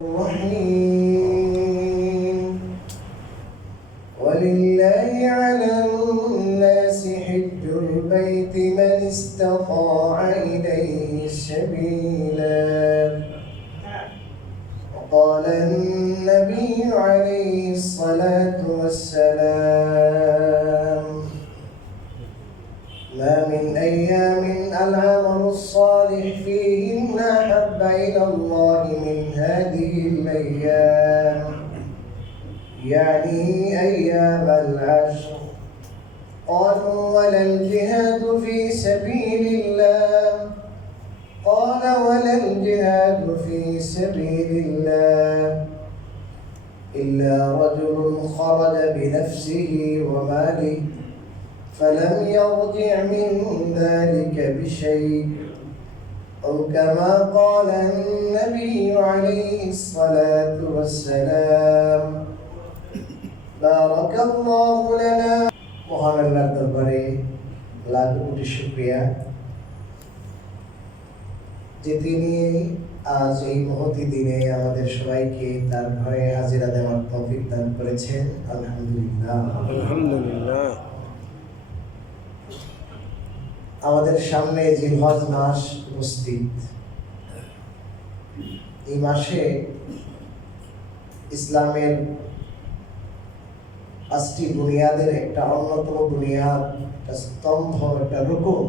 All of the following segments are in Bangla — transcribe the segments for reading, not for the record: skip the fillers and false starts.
الرحيم ولله على الناس حج البيت من استطاع إليه سبيلا وقال النبي عليه الصلاة والسلام ما من أيام العمل الصالح فيهن أحب إلى الله من هذه الأيام يعني أيام العشر قالوا ولا الجهاد في سبيل الله قال ولا الجهاد في سبيل الله إلا رجل خرج بنفسه وماله فلم يرجع من ذلك بشيء أو كما قال النبي عليه الصلاة والسلام بارك الله لنا মহান আল্লাহর দরবারে লাখ কোটি শুকরিয়া যে তিনি আজ এই মহতি দিনে আমাদের সবাইকে তার ঘরে হাজিরা দেওয়ার তৌফিক দান করেছেন। আলহামদুলিল্লাহ আলহামদুলিল্লাহ। আমাদের সামনে জিলহজ মাস উপস্থিত। এই মাসে ইসলামের 5টি বুনিয়াদের একটা অন্যতম বুনিয়াদ, একটা স্তম্ভ, একটা রুকুন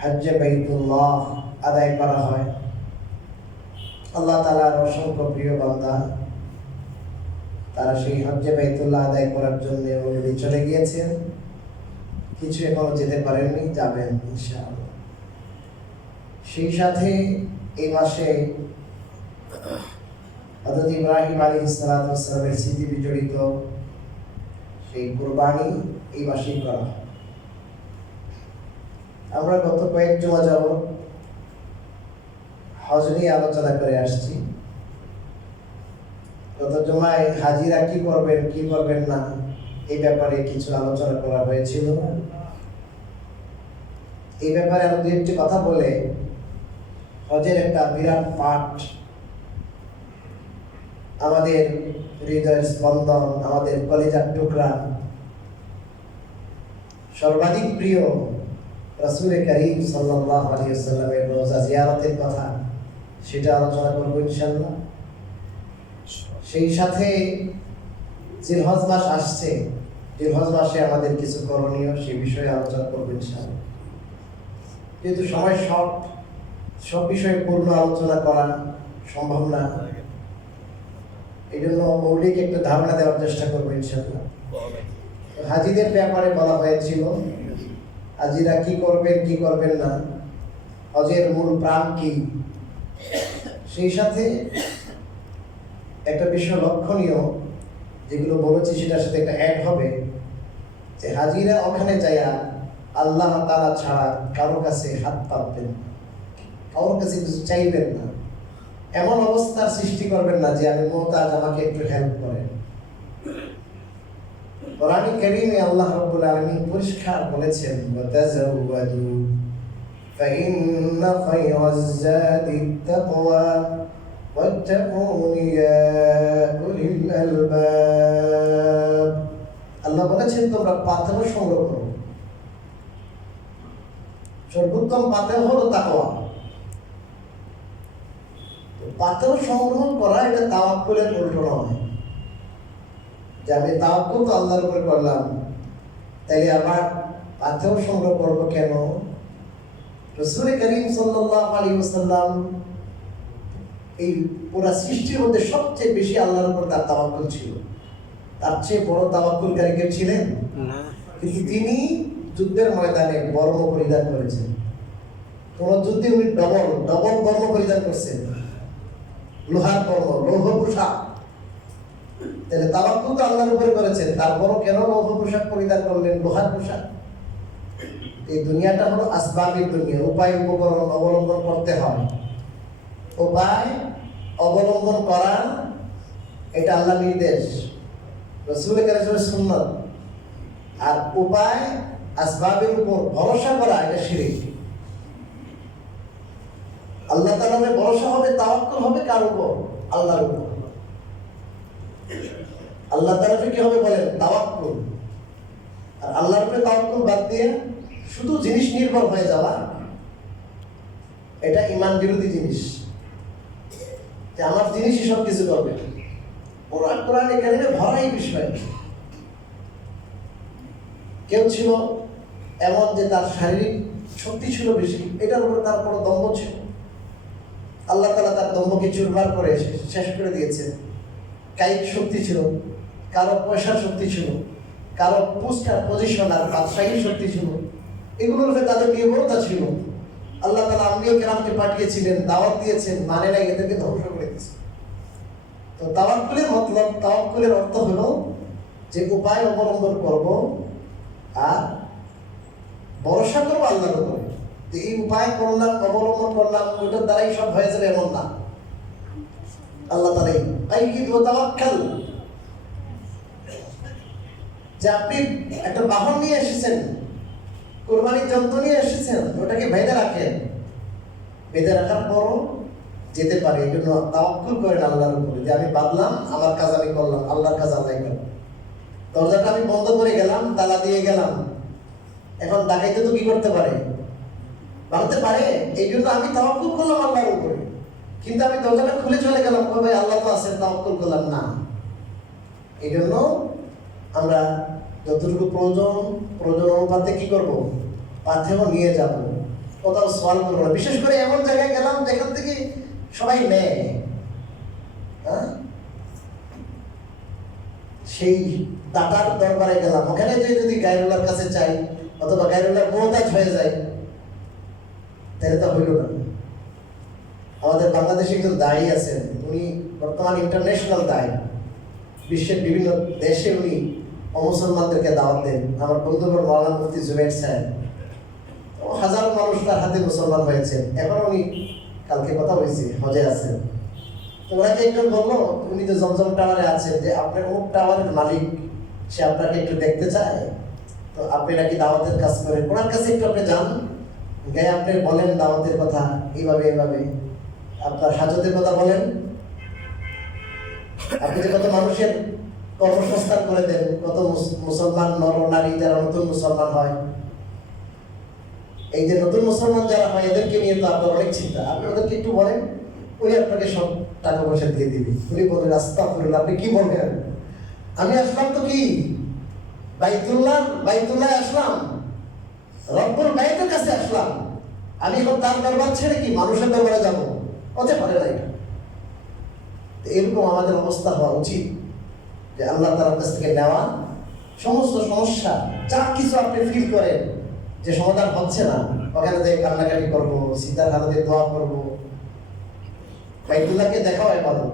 হজ্জে বাইতুল্লাহ আদায় করা হয়। আল্লাহ তাআলার অসংখ্য প্রিয় বান্দা তারা সেই হজ্জে বাইতুল্লাহ আদায় করার জন্য অলরেডি চলে গিয়েছেন, কিছু এখনো যেতে পারেননি, যাবেন ইনশাআল্লাহ। সেই সাথে এই মাসে হযরত ইব্রাহিম আলাইহিস সালাতু ওয়াস সালামের স্মৃতি বিজড়িত সেই কুরবানি এই মাসেই করা হয়। আমরা গত কয়েক জুমা যাবত হজ নিয়ে আলোচনা করে আসছি। গত জুমায় হাজিরা কি করবেন কি করবেন না এই ব্যাপারে কিছু আলোচনা করা হয়েছিল। এই ব্যাপারে আমি একটি কথা বলে হজের একটা বিরাট পাঠ আমাদের হৃদয়ের স্পন্দন, আমাদের কলিজার টুকরা, সর্বাধিক প্রিয় রাসূল করিম সাল্লাল্লাহু আলাইহি ওয়াসাল্লামের রোজা জিয়ারতের কথা সেটা আলোচনা করব ইনশাআল্লাহ। সেই সাথে জিলহজ মাস আসছে, জিলহজ মাসে আমাদের কিছু করণীয় সেই বিষয়ে আলোচনা করব ইনশাআল্লাহ। যেহেতু সময় শর্ট, সব বিষয়ে পূর্ণ আলোচনা করা সম্ভব না, এই জন্য মৌলিক একটা ধারণা দেওয়ার চেষ্টা করবো ইনশাআল্লাহ। হাজিদের ব্যাপারে বলা হয়েছিল হাজিরা কি করবেন কি করবেন না, হজের মূল প্রাণ কি, সেই সাথে একটা বিষয় লক্ষণীয় যেগুলো বলেছি সেটার সাথে একটা অ্যাড হবে যে হাজিরা ওখানে যায়া আল্লাহ তাআলা ছাড়া কারো কাছে হাত পাতবেন, কারোর কাছে কিছু চাইবেন না, এমন অবস্থার সৃষ্টি করবেন না যে আমি মুহতাজ, আমাকে একটু হেল্প করেন। কোরআন কারীমে আল্লাহ রাব্বুল আলামিন পরিষ্কার বলেছেন ওয়াতাযাওয়াদু ফাইন্না খায়রাজ যাদিত তাকওয়া ওয়াত্তাকুনি ইয়া উলিল আলবাব। আল্লাহ বলেছেন তোমরা পাথর সংগ্রহ করো, সর্বোত্তম পাথর হলো তাকওয়া। পাথর সংগ্রহ করা এটা তাওয়াক্কুলের উল্টো নয় যে আমি তাওয়াক্কুল তো আল্লাহর উপর করলাম, তাইলে আবার পাথর সংগ্রহ করব কেন? রাসূল করিম সাল্লাল্লাহু আলাইহি ওয়াসাল্লাম এই পুরো সৃষ্টির মধ্যে সবচেয়ে বেশি আল্লাহর উপর তার তাওয়াক্কুল ছিল। তার চেয়ে বড় তাওয়াক্কুলকারী কে ছিলেন না, কিন্তু তিনি যুদ্ধের ময়দানে বর্ম পরিধান করেছেন। কোন যুদ্ধে উনি ডবল বর্ম পরিধান করছেন, লোহার বর্ম, লৌহ পোশাক। তাহলে তাওয়াক্কুল তো আল্লাহর উপরে করেছেন, তারপরও কেন লৌহ পোশাক পরিধান করলেন, লোহার পোশাক? এই দুনিয়াটা হলো আসবাবের দুনিয়া, উপায় উপকরণ অবলম্বন করতে হয়। উপায় অবলম্বন করা এটা আল্লাহর নির্দেশ, রাসূল কারীমের সুন্নাত। আর উপায় আসবাবের উপর ভরসা করা এটা শিরক। আল্লাহ তাআলার ভরসা হবে, তাওয়াক্কুল হবে কার উপর? আল্লাহর উপর। আল্লাহ তাআলাকে কি হবে বলেন? তাওয়াক্কুল। আর আল্লাহর উপরে তাওয়াক্কুল বাদ দিয়ে শুধু জিনিস নির্ভর হয়ে যাওয়া, এটা ঈমান বিরোধী জিনিস। যে আমার জিনিসই সব কিছু করবে, কোরআনে কারিমে ভরা এই বিষয়। কেউ ছিল এমন যে তার শারীরিক শক্তি ছিল বেশি, এটার উপরে তার কোনো দম্ভ ছিল, আল্লাহ তাআলা তার দম্ভকে চুরমার করে শেষ করে দিয়েছে। কায়িক শক্তি ছিল, কারো পয়সার শক্তি ছিল, কারো পোস্টার পজিশন আর বাদশাহী শক্তি ছিল, এগুলোর উপরে তাদের নির্ভরতা ছিল। আল্লাহ তাআলা আম্বিয়া কেরামকে পাঠিয়েছিলেন, দাওয়াত দিয়েছেন, মানে নাই, এদেরকে ধ্বংস করে দিয়েছে। তো তাওয়াক্কুলের মতলব, তাওয়াক্কুলের অর্থ হলো যে উপায় অবলম্বন করব আর ভরসা করবো আল্লাহর উপরে। এই উপায় করলাম, অবলম্বন করলাম, ওইটার দ্বারাই সব হয়ে যাবে এমন না। আল্লাহ তাআলাই আইয়িদ ওয়া তাওয়াক্কাল, যে আপনি একটা বাহন নিয়ে এসেছেন, কোরবানির যন্ত্র নিয়ে এসেছেন, ওটাকে বেঁধে রাখেন, বেঁধে রাখার পরও যেতে পারে। এই জন্য তাওয়াক্কুল করেন আল্লাহর উপরে, যে আমি বাঁধলাম, আমার কাজ আমি করলাম, আল্লাহর কাজ আল্লাহ করলাম। দরজাটা আমি বন্ধ করে গেলাম, তালা দিয়ে গেলাম, এখন ডাকাইতে তো কি করতে পারে? ভাঙতে পারে। এই জন্য আমি তাওয়াক্কুল করলাম আল্লাহর উপরে, কিন্তু আমি দরজাটা খুলে চলে গেলাম, ভাই আল্লাহ তো আছেন, তাওয়াক্কুল করলাম না। এই জন্য আমরা যতটুকু প্রয়োজন অনুপাতে কি করব? পাথেও নিয়ে যাব, কোথাও সওয়াল করবো না। বিশেষ করে এমন জায়গায় গেলাম যেখান থেকে সবাই নেয়, হ্যাঁ, সেই দাতার দরবারে গেলাম, ওখানে যে যদি গায়রুল্লাহর কাছে চাই অথবা গায়রুল্লাহর মুহতাজ হয়ে যায়, তাহলে তো হইল না। আমাদের বাংলাদেশে একজন দায়ী আছেন, উনি বর্তমান ইন্টারন্যাশনাল দায়ী, বিশ্বের বিভিন্ন দেশে উনি অমুসলমানদেরকে দাওয়াত দেন। আমার বন্ধুবর মাওলানা মুফতি জুবাইর সাহেব, হাজারো মানুষ তার হাতে মুসলমান হয়েছে। এখন উনি, কালকে কথা হয়েছে, হজে আছেন। তো ওনাকে একজন বললো, উনি তো জমজম টাওয়ারে আছেন, যে আপনার অমুক টাওয়ারের মালিক, সে আপনাকে একটু দেখতে চায়, তো আপনি নাকি দাওয়াতের কাজ করেন, ওনার কাছে একটু আপনি যান, গায়ে আপনি বলেন দাওয়াতের কথা, এইভাবে এইভাবে আপনার হাজতের কথা বলেন, আপনি যে কত মানুষের কর্মসংস্থান করে দেন, কত মুসলমান নর নারী যারা নতুন মুসলমান হয়, এই যে নতুন মুসলমান যারা হয়, এদেরকে নিয়ে তো আপনার অনেক চিন্তা, আপনি ওদেরকে একটু বলেন, উনি আপনাকে সব টাকা পয়সা দিয়ে দিবে। উনি বলেন, আস্তাগফিরুল্লাহ, আপনি কি বলবেন? আমি আসলাম তো কি বাইতুল্লাহ আসলাম, রব্বুল বাইতের কাছে আসলাম, আমি এখন তার দরবার ছেড়ে কি মানুষের দরবারে যাব? হতে পারে না। এটা এরকম আমাদের অবস্থা হওয়া উচিত, যে আল্লাহ তাআলার কাছ থেকে নেওয়া সমস্ত সমস্যা, যা কিছু আপনি ফিল করেন যে সমাধান হচ্ছে না, ওখানে থেকে কান্নাকাটি করবো, সিদ্ধার হাতে দোয়া করবো, বাইতুল্লাহকে দেখাও ইবাদত।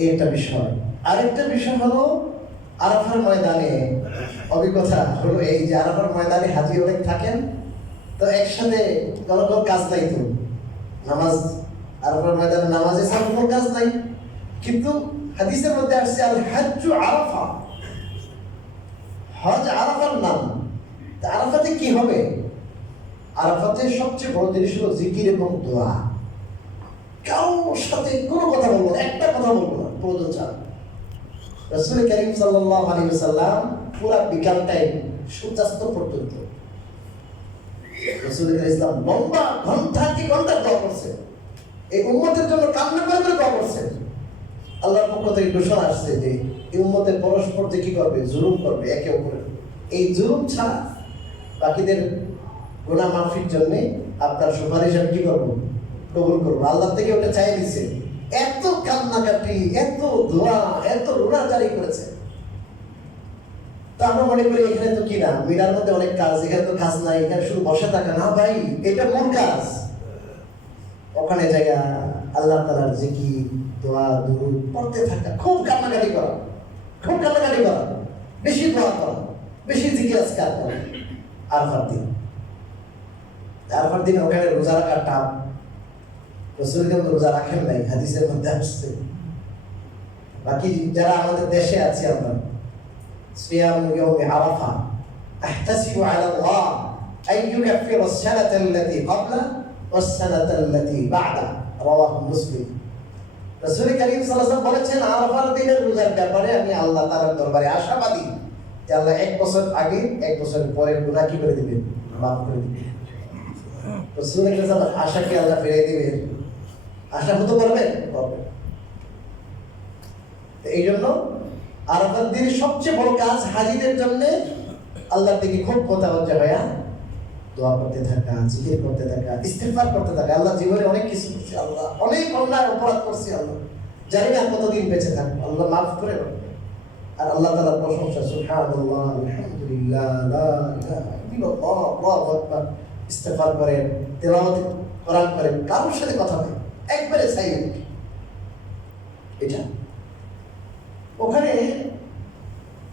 এই একটা বিষয়। আরেকটা বিষয় হলো আরাফার ময়দানে অভিজ্ঞতা হলো এই, যে আরাফার ময়দানে হাজি অনেক থাকেন, তো একসাথে কোনো কাজ নাই, তো নামাজ, আরাফার ময়দানে নামাজে ছাড়া কোনো কাজ নাই। কিন্তু হাদিসের মধ্যে আসছে আল হাজ্জু আরাফা, হজ আরাফার নাম। তা আরাফাতে কি হবে? আরাফাতে সবচেয়ে বড় জিনিস হলো জিকির এবং দোয়া। কারোর সাথে কোনো কথা বলবো না, একটা কথা বলবো না প্রয়োজন ছাড়া। রাসূল কারীম সাল্লাল্লাহু আলাইহি ওয়াসাল্লাম পুরা বিকাল টাইম সূর্যাস্ত পর্যন্ত রাসূলুল্লাহ ইসলাম লম্বা ঘন্টা কি ঘন্টা দোয়া করছেন, এই উম্মতের জন্য কান্না করে করে দোয়া করছেন। আল্লাহর পক্ষ থেকে ঘোষণা আসছে যে এই উম্মতের পরস্পর যে কি করবে, জুলুম করবে একে অপরের। এই জুলুম ছাড়া বাকিদের গুনাহ মাফির জন্য আপনার সুপারিশ আমি কি করবো, কবুল করবো। আল্লাহ থেকে ওটা চাই দিচ্ছে। এত কান্নাকাটি, এত দোয়া, এত রোনাজারি করেছে। তা আমরা মনে করি এখানে তো কি না, মিনার মধ্যে অনেক কাজ, এখানে তো কাজ নাই, এখানে শুধু বসে থাকা না। ভাই, এটা কোন কাজ? ওখানে জায়গা আল্লাহ তাআলার জিকির, দোয়া, দুরূদ পড়তে থাকা, খুব কান্নাকাটি করা, খুব কান্নাকাটি করা, বেশি দোয়া করা, বেশি জিকির আজকার করা। আরাফার দিন, আরাফার দিন ওখানে রোজা রাখা টাপ। রাসূল কিন্তু রোজা রাখেন নাই, হাদিসের মধ্যে আসছে। বাকি যারা আমাদের দেশে আছে, আমরা সিয়াম ইয়াউমি আরাফা আহতাসিবু আলা আল্লাহ আন ইউকাফিরা আস-সানাতা আল্লাতী ক্বাবলা ওয়াসসানাতাল্লাতী বা'দা, রাওয়াহু মুসলিম। রাসূল কারীম সাল্লাল্লাহু আলাইহি ওয়াসাল্লাম বলেছেন, আরাফার দিনের রোজার ব্যাপারে আমি আল্লাহ তাআলার দরবারে আশাবাদী যে আল্লাহ 1 বছর আগে 1 বছর পরের গুনাহ কি করে দিবেন, মাফ করে দিবেন। রাসূল কারীম সাল্লাল্লাহু আলাইহি ওয়াসাল্লাম আশা কি আল্লাহ ফিরিয়ে দিবেন? আশা হতে পারবেন? পারবেন। এই জন্য আরাফার দিনের সবচেয়ে বড় কাজ হাজীদের জন্য আল্লাহর দিকে খুব মোতাবাজ্জা হয়ে দোয়া করতে থাকা, জিকির করতে থাকা, ইস্তিগফার করতে থাকা। আল্লাহ জীবনে অনেক কিছু করছে, আল্লাহ অনেক অন্যায় অপরাধ করছি, আল্লাহ জানি না কতদিন বেঁচে থাকবো, আল্লাহ মাফ করে দেবেন। আর আল্লাহ তাআলার প্রশংসা, সুবহানাল্লাহ, আলহামদুলিল্লাহ, লা ইলাহা ইল্লাল্লাহ, আল্লাহু আকবার, ইস্তিগফার করেন, তেলাওয়াত কোরআন করেন, কারোর সাথে কথা নেই, একবারে সাইলেন্ট। এটা ওখানে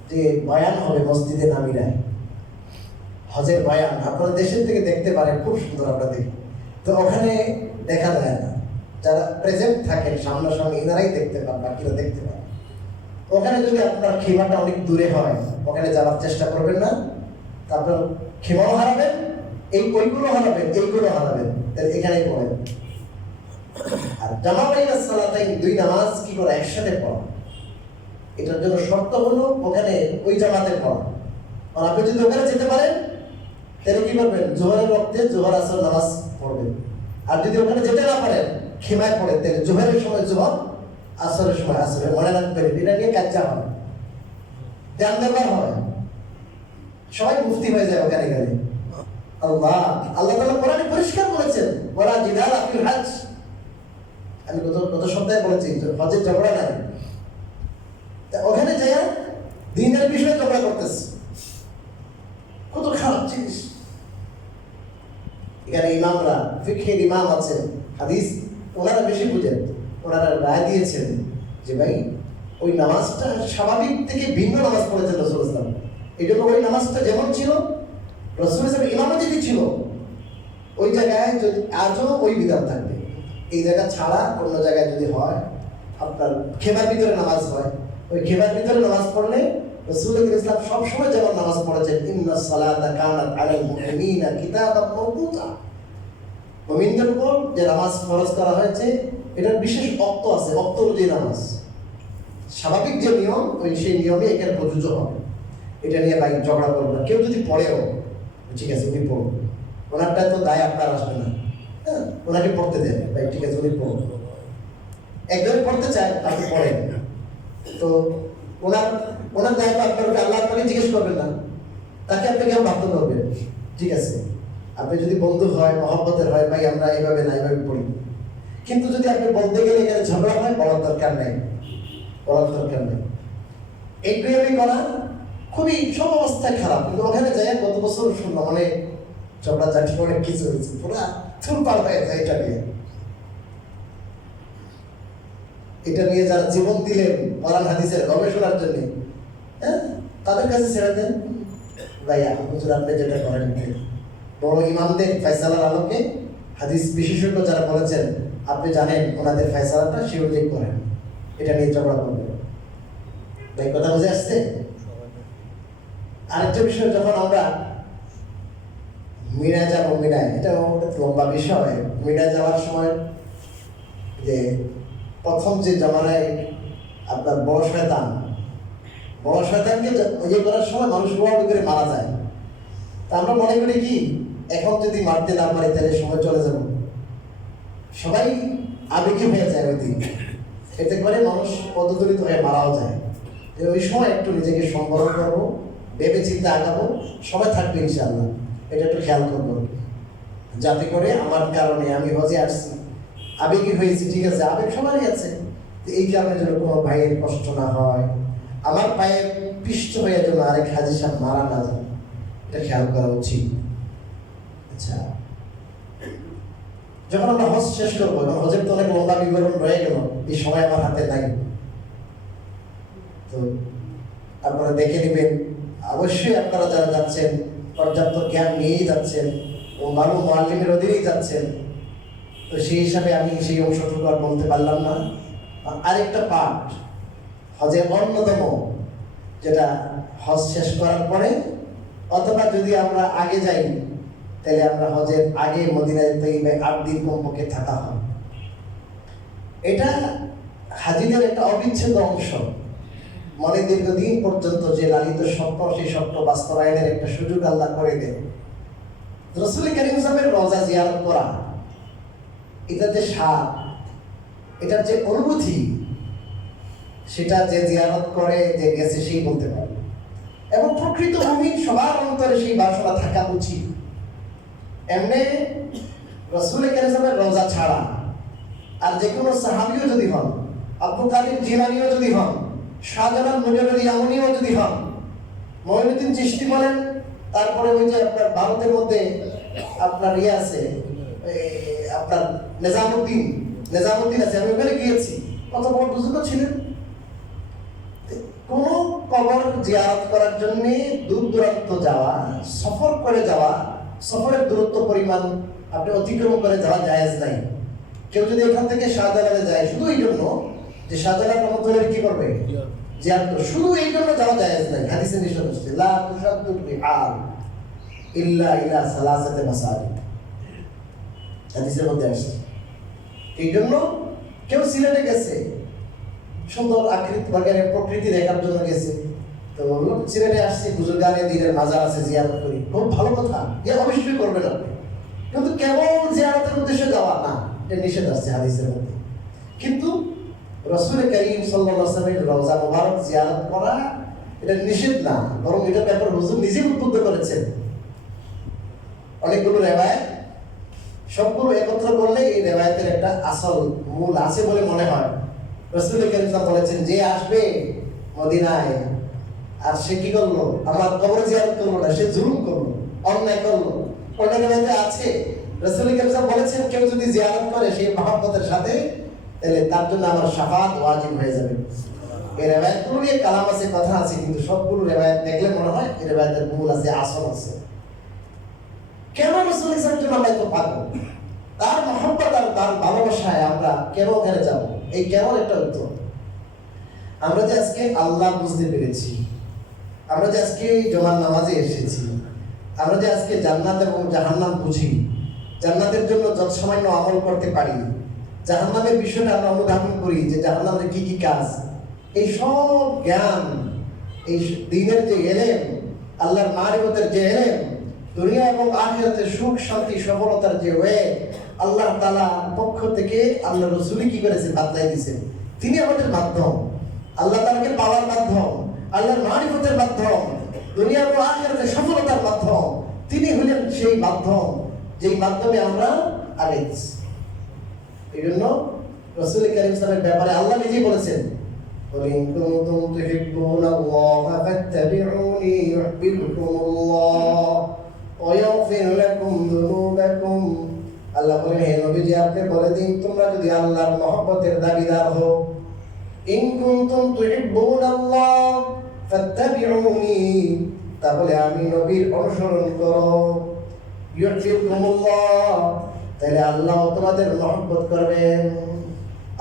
যে বয়ান হবে মসজিদে নামিরায়, হজের বয়ান আপনারা দেশের থেকে দেখতে পারেন, খুব সুন্দর আমরা দেখি। তো ওখানে দেখা যায় না, যারা প্রেজেন্ট থাকেন সামনাসামনি এনারাই দেখতে পান, বাকিরা দেখতে পান। ওখানে যদি আপনার খিমাটা অনেক দূরে হয়, ওখানে যাওয়ার চেষ্টা করবেন না, তারপর খিমাও হারাবেন, ওইগুলো হারাবেন, এইগুলো হারাবেন, তাহলে এখানেই পড়েন। আর জামা বাইনা সালাতাইন, দুই নামাজ কি করে একসাথে পড়া, এটার জন্য শর্ত হলো ওখানে ওই জামাতে পড়া। আর আপনি যদি ওখানে যেতে পারেন তাহলে কি করবেন, জোহরের ওয়াক্তে জোহর আসর নামাজ পড়বেন। আর যদি ওখানে যেতে না পারেন, খেমায় পড়েন, তাহলে জোহরের সময় জোহর, আসরের সময় আসরে, মনে রাখবেন। এটা নিয়ে কাজা হয়, ধ্যান দেবার হয়, সবাই মুফতি হয়ে যায় ওখানে গেলে। আল্লাহ তাআলা কোরআনে পরিষ্কার বলেছেন, ওয়ালা জিদালা ফিল হজ। আমি গত সপ্তাহে বলেছি হজের ঝগড়া নাই। ওখানে যাই দিনের বিষয়ে ঝগড়া করতেছে, কত খারাপ জিনিস। এখানে ইমামরা, ফিকহের ইমাম আছেন, হাদিস ওনারা বেশি বুঝেন, ওনারা রায় দিয়েছেন যে ভাই ওই নামাজটা স্বাভাবিক থেকে ভিন্ন নামাজ পড়েছেন রাসূল সাল্লাল্লাহু আলাইহি ওয়াসাল্লাম। এই জন্য ওই নামাজটা যেমন ছিল, রাসূল সাল্লাল্লাহু আলাইহি ওয়াসাল্লাম ইমামতি ছিল, ওই জায়গায় যদি আজও ওই বিধান থাকবে। এই জায়গা ছাড়া অন্য জায়গায় যদি হয়, আপনার খেমার ভিতরে নামাজ হয়, ওই খেমার ভিতরে নামাজ পড়লে রাসূল ইসলাম সবসময় যেমন নামাজ পড়েছেন, ইন্নাস সালাতা কানাত আলাল মুমিনিনা কিতাবাম মাওকুতা, মুমিনদের উপর যে নামাজ ফরজ করা হয়েছে এটার বিশেষ অক্ত আছে, অক্ত অনুযায়ী নামাজ। স্বাভাবিক যে নিয়ম, ওই সেই নিয়মে এখানে প্রযোজ্য হবে। এটা নিয়ে ভাই ঝগড়া করবো না। কেউ যদি পড়েও ঠিক আছে, উনি পড়ুন, ওনারটা তো দায় আপনার আসবে না, হ্যাঁ, ওনাকে পড়তে দেন ভাই, ঠিক আছে উনি পড়ুন। একজন পড়তে চায়, তাকে পড়েন, তো ওনার দায়িত্ব আপনার, আল্লাহ আপনাকে জিজ্ঞেস করবেন না, তাকে আপনি কেউ বাধ্য করবেন। ঠিক আছে, আপনি যদি বন্ধু হয়, মহব্বতের হয়, ভাই আমরা এইভাবে না এইভাবে পড়ি, কিন্তু যদি আপনি বলতে গেলে এখানে ঝগড়া হয়, বলার দরকার নেই, বলার দরকার নেই। এইগুলি করা খুবই সব অবস্থায় খারাপ। কিন্তু ওখানে যাই গত বছর শুনলাম অনেক ঝগড়া ঝাঁটি, অনেক কিছু হয়েছে, পুরা থুলপাল হয়ে যায়। এটা নিয়ে যারা জীবন দিলেন কোরআন হাদিসের গবেষণার জন্য, হ্যাঁ, তাদের কাছে ছেড়ে দেন ভাইয়া, হুজুর আপনি যেটা করেন। বড় ইমামদের ফয়সালার আলোকে হাদিস বিশেষজ্ঞ যারা বলেছেন, আপনি জানেন ওনাদের ফয়সালাটা সে অনুযায়ী করেন, এটা নিয়ে ঝগড়া করবেন। ভাই কথা বুঝে আসছে? আরেকটা বিষয়, যখন আমরা মিনায় যাবো, মিনায় এটা লম্বা বিষয়। মিনায় যাওয়ার সময় যে প্রথম যে জামানায় আপনার বড় শয়তানকে ইয়ে করার সময় মানুষ গোয়াল করে মারা যায়। তা আমরা মনে করি কি, এখন যদি মারতে না পারি তাহলে সময় চলে যাবে, সবাই আবেগী হয়ে যায় ওই দিন, এতে করে মানুষ পদদলিত হয়ে মারাও যায়। ওই সময় একটু নিজেকে সম্বরণ করবো, ভেবে চিন্তে আগাবো, সবাই থাকবে ইনশাআল্লাহ, এটা একটু খেয়াল করবো, যাতে করে আমার কারণে আমি হজে আসছি, আবেগী হয়েছি, ঠিক আছে, আবেগ সবারই আছে, এই কারণে যেন কোনো ভাইয়ের কষ্ট না হয়, আমার পায়ে পিষ্ট হয়ে যেন আরেক হাজী সাহেব মারা না যায়, এটা খেয়াল করা উচিত। আচ্ছা, যখন আমরা হজ শেষ করবো, এবং হজের তো অনেক লম্বা বিবরণ রয়ে গেল, এই সময় আমার হাতে নাই, তো আপনারা দেখে নেবেন। অবশ্যই আপনারা যারা যাচ্ছেন পর্যাপ্ত জ্ঞান নিয়েই যাচ্ছেন ও মালুম মুআল্লিমের অধীনেই যাচ্ছেন, তো সেই হিসাবে আমি সেই অংশটুকু আর বলতে পারলাম না। আরেকটা পাঠ হজের অন্যতম, যেটা হজ শেষ করার পরে অথবা যদি আমরা আগে যাই, তাহলে আমরা হজের আগে মদিনায় তৈবায় 8 দিন কমপক্ষে থাকা হয়। এটা হাজিদের একটা অবিচ্ছেদ্য অংশ। মনে দীর্ঘদিন পর্যন্ত যে লালিত স্বপ্ন, সেই স্বপ্ন বাস্তবায়নের একটা সুযোগ আল্লাহ করে দেন। রাসূল কারীম সাল্লাল্লাহু রওজা জিয়ারত করা, এটা যে স্বাদ, এটার যে অনুভূতি, সেটা যে জিয়ারত করে, যে গেছে সেই বলতে পারে। এবং প্রকৃত মুমিন সবার অন্তরে সেই বাসনা থাকা উচিত। এমনি রাসূল কারীম সাল্লাল্লাহু রওজা ছাড়া আর যে কোনো সাহাবীও যদি হন, আব্দুল কাদের জিলানীও যদি হন, শাহজালাল মুজাদ্দিদ ইয়ামানিও যদি হন, মঈনুদ্দিন চিশতি বলেন, তারপরে ওই যে আপনার ভারতের মধ্যে আপনার আছে, আপনার নিজামুদ্দিন আছে, আমি ওখানে গিয়েছি, কত বড় বুজুর্গ ছিলেন। কোন কবর জিয়ারত করার জন্য দূর দূরান্ত যাওয়া, সফর করে যাওয়া, সফরের দূরত্ব পরিমাণ আপনি অতিক্রম করে যাওয়া জায়েজ নাই। কেউ যদি এখান থেকে শাহজালালে যায় শুধু এই জন্য যে শাহজালাল রহমতুল্লাহ কি করবে জিয়ারত, শুধু এই জন্য যাওয়া জায়েজ নাই। হাদিসে নিষেধ আছে, লা তুশাদ্দু রিহাল ইল্লা ইলা সালাসাতি মাসাজিদ, হাদিসের মধ্যে আসছে। এই জন্য কেউ সিলেটে গেছে, সুন্দর আকৃতি বাগানের প্রকৃতি দেখার জন্য গেছে, তো সিলেটে আসছে, বুজুর্গানে দিনের মাজার আছে, জিয়ারত করি, খুব ভালো কথা, যে অবশ্যই করবেন আপনি। কিন্তু কেবল জিয়ারতের উদ্দেশ্যে যাওয়া না, এটা নিষেধ আসছে হাদিসের মধ্যে। কিন্তু রাসূল কারীম সাল্লাল্লাহু আলাইহি ওয়াসাল্লামের রওজা মুবারক জিয়ারত করা এটা নিষেধ না, বরং এটা ব্যাপারে হুজুর নিজে উদ্বুদ্ধ করেছেন। অনেকগুলো রিওয়ায়াত, সবগুলো একত্র করলে এই রিওয়ায়াতের একটা আসল মূল আছে বলে মনে হয়। রাসূল কারীম বলেছেন, যে আসবে মদিনায় আর সে কি করলো, আমার কবর জিয়ারত করলো না, সে জুলুম করলো, অন্যায় করলো। অন্য রিওয়ায়াতে আছে রাসূল কারীম বলেছেন, কেউ যদি জিয়ারত করে সেই মহব্বতের সাথে, তাহলে তার জন্য আমার শাফাত ওয়াজিব হয়ে যাবে। এই রিওয়ায়াতগুলো নিয়ে কালাম আছে, কথা আছে, কিন্তু সবগুলো রিওয়ায়াত দেখলে মনে হয় এই রিওয়ায়াতের মূল আছে, আসল আছে। কেন রাসূল সাল্লাল্লাহু আলাইহি ওয়াসাল্লাম এত পাগল, তার মহব্বত আর তার ভালোবাসায় আমরা কেন ওখানে যাব? এই কেমন একটা উত্তর। আমরা যে আজকে আল্লাহ বুঝতে পেরেছি, আমরা যে আজকে জুমার নামাজে এসেছি, আমরা যে আজকে জান্নাত এবং জাহান্নাম বুঝি, জান্নাতের জন্য যত সামান্য আমল করতে পারি, জাহান্নামের বিষয়টা আমরা অনুধাবন করি যে জাহান্নামের কি কি কাজ, এই সব জ্ঞান, এই দ্বীনের যে ইলম, আল্লাহর মারিফতের যে ইলম, দুনিয়া এবং আখিরাতের সুখ শান্তি সফলতার যে ওয়ে আল্লাহ তাআলা পক্ষ থেকে আল্লাহ রাসূল কি করেছেন, বাতলাই দিয়েছেন। তিনি আমাদের মাধ্যম, আল্লাহ তাআলাকে পাওয়ার মাধ্যম, আল্লাহর মারিফতের মাধ্যম, দুনিয়া এবং আখিরাতের সফলতার মাধ্যম। তিনি হলেন সেই মাধ্যম, যেই মাধ্যমে আমরা আগাইছি। এই জন্য রাসূল কারীম সাল্লাল্লাহু আলাইহি ওয়াসাল্লামের ব্যাপারে আল্লাহ নিজেই বলেছেন, ইন কুনতুম তুহিব্বুনাল্লাহা ফাত্তাবিউনি ইউহিব্বুকুমুল্লাহ ওয়া ইয়াগফির লাকুম যুনুবাকুম। আল্লাহ বলেন, হে নবীজি আপনি বলে দিন, তোমরা যদি আল্লাহর মহব্বতের দাবিদার হও, ইন কুনতুম তুহিব্বুনাল্লাহ ফাত্তাবিউনি, তাহলে আমি নবীর অনুসরণ করো, ইউহিব্বুকুমুল্লাহ, তাহলে আল্লাহ তোমাদের মহব্বত করবেন,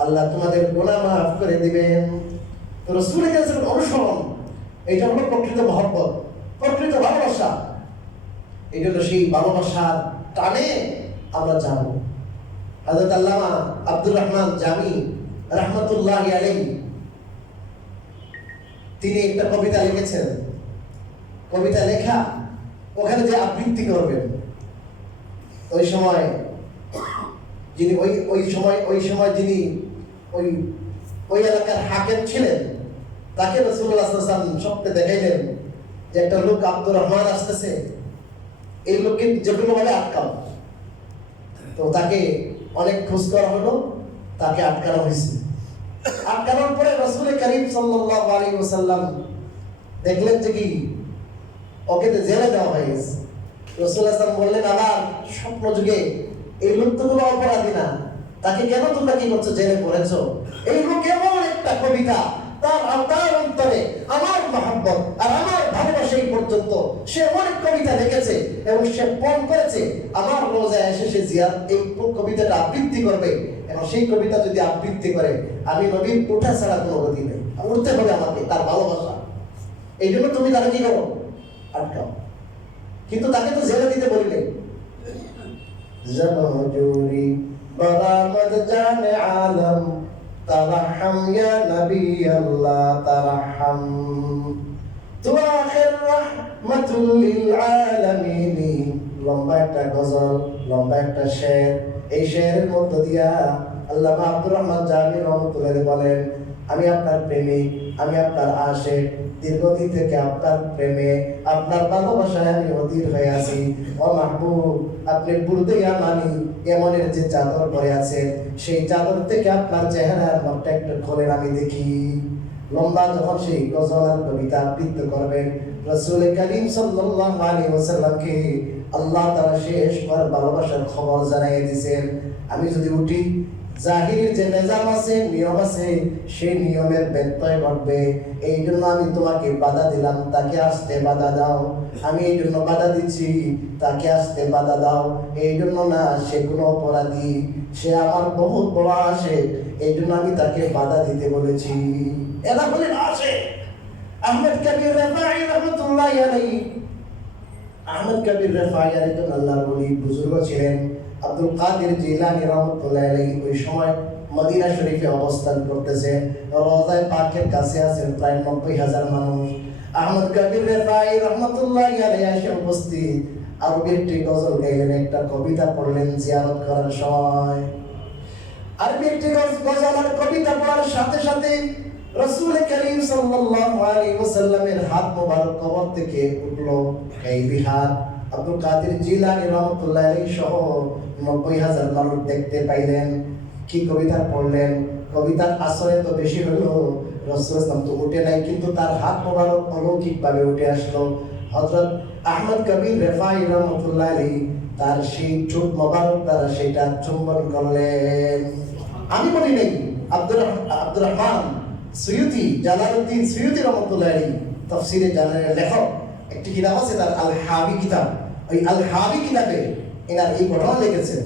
আল্লাহ তোমাদের গুনাহ মাফ করে দিবেন। তো রাসূলের কাছে অনুসরণ, এটা হলো প্রকৃত মহব্বত, প্রকৃত ভালোবাসা। এই জন্য সেই ভালোবাসার টানে আমরা যাব। হযরত আল্লামা আব্দুর রহমান জামি রাহমাতুল্লাহি আলাইহি তিনি একটা কবিতা লিখেছেন। কবিতা লেখা, ওখানে যে আবৃত্তি করবেন, ওই সময় যিনি ওই সময় যিনি ওই এলাকার হাকিম ছিলেন, তাকে রাসূলুল্লাহ সাল্লাল্লাহু আলাইহি ওয়াসাল্লাম স্বপ্নে দেখাইলেন যে একটা লোক আব্দুর রহমান আসতেছে, এই লোককে যে কোনো ভাবে আটকাও। তো তাকে অনেক খোঁজ করা হলো, তাকে আটকানো হয়েছে। আটকানোর পরে রাসূল কারীম সাল্লাল্লাহু আলাইহি ওয়াসাল্লাম দেখলেন যে কি ওকে তো জেলে দেওয়া হয়ে গেছে। রাসূলুল্লাহ সাল্লাল্লাহু আলাইহি ওয়াসাল্লাম বললেন, আবার স্বপ্ন যুগে এই লোক তো কোনো অপরাধী না, তাকে কেন তোমরা কি করছো, জেলে পড়েছো? এই লোক এমন একটা কবিতা, তার অন্তরে আমার মহব্বত আর আমার ভালোবাসা এই পর্যন্ত, সে অনেক কবিতা লিখেছে এবং সে পণ করেছে, আমার রোজায় এসে সে এই কবিতাটা আবৃত্তি করবে। এবং সেই কবিতা যদি আবৃত্তি করে, আমি নবীর ওঠা ছাড়া কোনো গতি নেই, উঠতে হবে আমাকে, তার ভালোবাসা। এই জন্য তুমি তাকে কি করো, আটকাও। কিন্তু তাকে তো জেলে দিতে বলিলে, জমজুরি বরামদ জানে আলম তারাহম ইয়া নবী আল্লাহ তারাহম তু আখির রাহমাতুল লিল আলামিন। লম্বা একটা গজল, লম্বা একটা শের। এই শেরের মধ্য দিয়া আল্লামা আব্দুর রহমান জামি রহমাতুল্লাহ বলেন, আমি আপনার প্রেমিক, আমি আপনার আশিক, দীর্ঘদিন থেকে আপনার প্রেমে, আপনার ভালোবাসায় আমি অধীর হয়ে আছি। ও মাহবুব, আপনি বুঝতে মানি এমনের যে চাদর পরে আছেন, সেই চাদর থেকে আপনার চেহারার মুখটা একটু খোলেন, আমি দেখি। লম্বা যখন সেই গজল আর কবিতা আবৃত্তি করবেন, রাসূল করিম সাল্লাল্লাহু আলাইহি ওয়াসাল্লামকে আল্লাহ তাআলা শেষ পর ভালোবাসার খবর জানিয়ে দিয়েছেন। আমি যদি উঠি, জাহিরের যে নিজাম আছে, নিয়ম আছে, সেই নিয়মের ব্যত্যয় ঘটবে। এই জন্য আমি তোমাকে বাধা দিলাম, তাকে আসতে বাধা দাও। আমি এই জন্য বাধা দিচ্ছি, তাকে আসতে বাধা দাও। এই জন্য না, সে কোনো অপরাধী, সে আমার বহুত বড় আশিক, এই জন্য আমি তাকে বাধা দিতে বলেছি। এরা হলেন আশিক। আহমদ কবির রেফাঈ রহমাতুল্লাহি আলাইহি, আহমদ কবির রেফাঈ একজন আল্লাহর ওলি বুজুর্গ ছিলেন। আব্দুল কাদের জিলানী রহমাতুল্লাহি আলাইহি ওই সময় মদিনা শরীফে অবস্থান করতেছে। রওজায়ে পাকের কাছে আছেন প্রায় 90,000 মানুষ। আহমদ কবির রেফাঈ রহমাতুল্লাহি আলাইহি এসে উপস্থিত, আরবি একটি গজল গাইলেন, একটা কবিতা পড়লেন জিয়ারত করার সময়। আরবি একটি গজল আর কবিতা পড়ার সাথে সাথে রাসূল করিম সাল্লাল্লাহু আলাইহি ওয়াসাল্লামের হাত মোবারক কবর থেকে উঠলো। এই বিহার আব্দুল কাদের জিলানী রহমাতুল্লাহি আলাইহি সহ 90,000 মানুষ দেখতে পাইলেন। কি কবিতা পড়লেন? কবিতার আসরে তো বেশি হলো, রাসূল সাল্লাল্লাহু তো উঠে নাই, কিন্তু তার হাত মোবারক অলৌকিকভাবে উঠে আসলো। হযরত আহমদ কবির রেফাঈ রহমাতুল্লাহি আলাইহি তার সেই চোখ মোবারক দ্বারা সেটা চুম্বন করলেন। আমি বলি নাই, Abdur Rahman Suyuti, Jalaluddin Suyuti রহমাতুল্লাহি আলাইহি তাফসীরে জালালের লেখক, একটি কিতাব আছে তার আল হাবি কিতাব। ওই আল হাবি কিতাবে এনার এই ঘটনা লিখেছেন,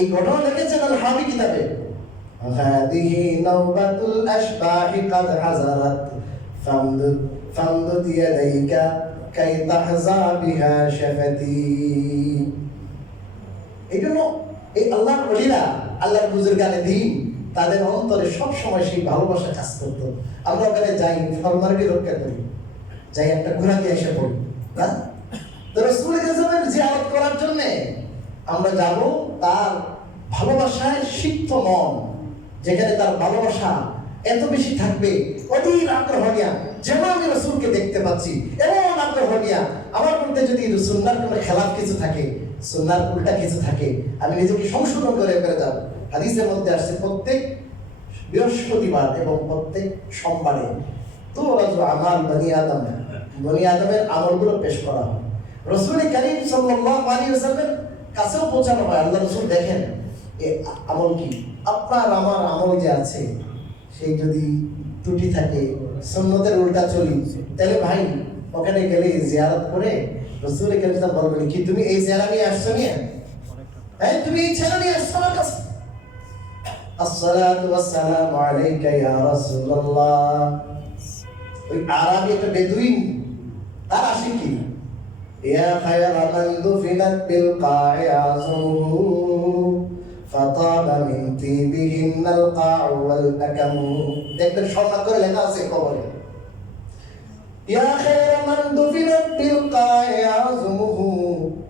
এই ঘটনা লিখেছেন আল হাবি কিতাবে। হাদিহি নাওবাতুল আশবাহি কাদ হাজারাত ফামদুদ ইয়াদাইকা কাই তাহজা বিহা শাফাতি। এই জন্য এই আল্লাহর ওলিরা, আল্লাহর বুজুর্গানে দিন, তাদের অন্তরে সব সময় সেই ভালোবাসা কাজ করতো। আমরা ওখানে যাই, ফরমালিটি রক্ষা করি, যাই একটা ঘোরা দিয়ে এসে পড়ি না, তো রাসূল কাযমের জিয়ারত করার জন্য আমরা যাব তার ভালোবাসায় সিক্ত মন, যেখানে তার ভালোবাসা এত বেশি থাকবে, অধীর আগ্রহ নিয়া, যেমন আমি রাসূলকে দেখতে পাচ্ছি এমন আগ্রহ নিয়া। আমার মধ্যে যদি সুন্নাহর কোনো খেলাফ কিছু থাকে, সুন্নাহর উল্টা কিছু থাকে, আমি নিজেকে সংশোধন করে যাব। হাদিসের মধ্যে আসছে প্রত্যেক বৃহস্পতিবার এবং প্রত্যেক সোমবারে তো আমাল বনি আদমের আমলগুলো পেশ করা হয়। রাসূল করিম সাল্লাল্লাহু আলাইহি ওয়াসাল্লামের কাছেও পৌঁছানো হয়। আল্লাহ রাসূল দেখেন এই আমল কি, আপনার আমার আমল যে আছে, সেই যদি ত্রুটি থাকে, সুন্নতের উল্টা চলি, তাহলে ভাই ওখানে গেলে জিয়ারত করে রাসূল করিম সাল্লাল্লাহু আলাইহি বলবেন, কি তুমি এই চেহারা নিয়ে আসছো নিয়ে, হ্যাঁ তুমি এই চেহারা নিয়ে আসছো আমার কাছে? আসসালাতু ওয়াসসালামু আলাইকা ইয়া রাসূলুল্লাহ। ওই আরবি একটা বেদুইন, তার আসে কি, ইয়া খায়রা মান দুফিনাত বিল কা'i আযমুহু ফাতাবা মিন তিবিহিন্নাল কা'উ ওয়াল আকামু। দেখবেন সম্মান করে লেখা আছে কবরে, ইয়া খায়রা মান দুফিনাত বিল কা'i আযমুহু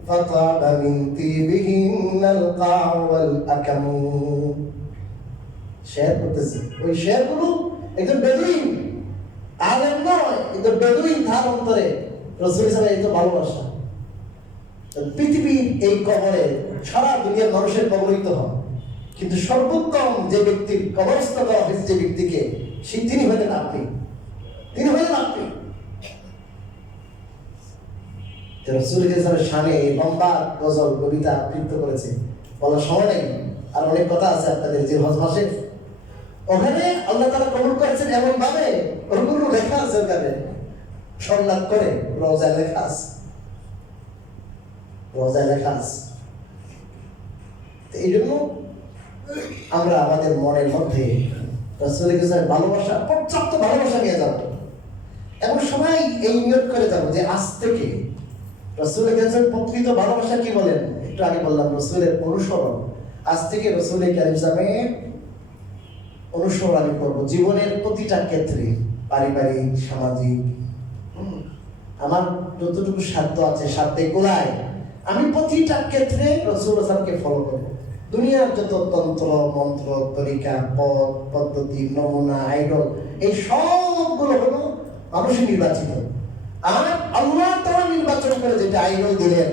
ফাতাবা মিন তিবিহিন্নাল কা'উ ওয়াল আকামু। শেয়ার করতেছে, ওই শেয়ারগুলো একজন বেদুইন, আলেম নয়, একজন বেদুইন, তার অন্তরে রাসূল সাল্লাল্লাহু আলাইহি ওয়াসাল্লাম ভালোবাসা। পৃথিবীর এই কবরে সারা দুনিয়ার মানুষের কবরিত হয়, কিন্তু সর্বোত্তম যে ব্যক্তির কবরস্থ করা হয়েছে যে ব্যক্তিকে, তিনি হলেন আপনি, তিনি হলেন আপনি। রাসূল সাল্লাল্লাহু শানে লম্বা গজল কবিতা আবৃত্তি করেছে, বলার সময় নেই, আর অনেক কথা আছে আপনাদের যে হজ মাসে। ওখানে আল্লাহ তাআলা কবুল করেছেন এমন ভাবে, ওগুলো লেখা আছে ওখানে, সম্মান করে রওজায় লেখা আছে, রওজায় লেখা আছে। এই জন্য আমরা আমাদের মনের মধ্যে রাসূলের কাছে ভালোবাসা, পর্যাপ্ত ভালোবাসা নিয়ে যাব, এবং সবাই এই নিয়ত করে যাব যে আজ থেকে রাসূলের কাছে প্রকৃত ভালোবাসা কি বলেন? একটু আগে বললাম রাসূলের অনুসরণ। আজ থেকে রাসূল কারীম সাল্লাল্লাহু অনুসরণ আমি করবো জীবনের প্রতিটা ক্ষেত্রে, পারিবারিক, সামাজিক। আমার যতটুকু সাধ্য আছে সাধ্যে গোলায় আমি প্রতিটা ক্ষেত্রে রাসূলুল্লাহ সাল্লাল্লাহু আলাইহি ফলো করবো। দুনিয়ার যত তন্ত্র মন্ত্র তরিকা পথ পদ্ধতি নমুনা আইডল এই সবগুলো হলো মানুষের নির্বাচিত, আর আল্লাহ তাআলা নির্বাচন করে যেটা আইডল দিলেন।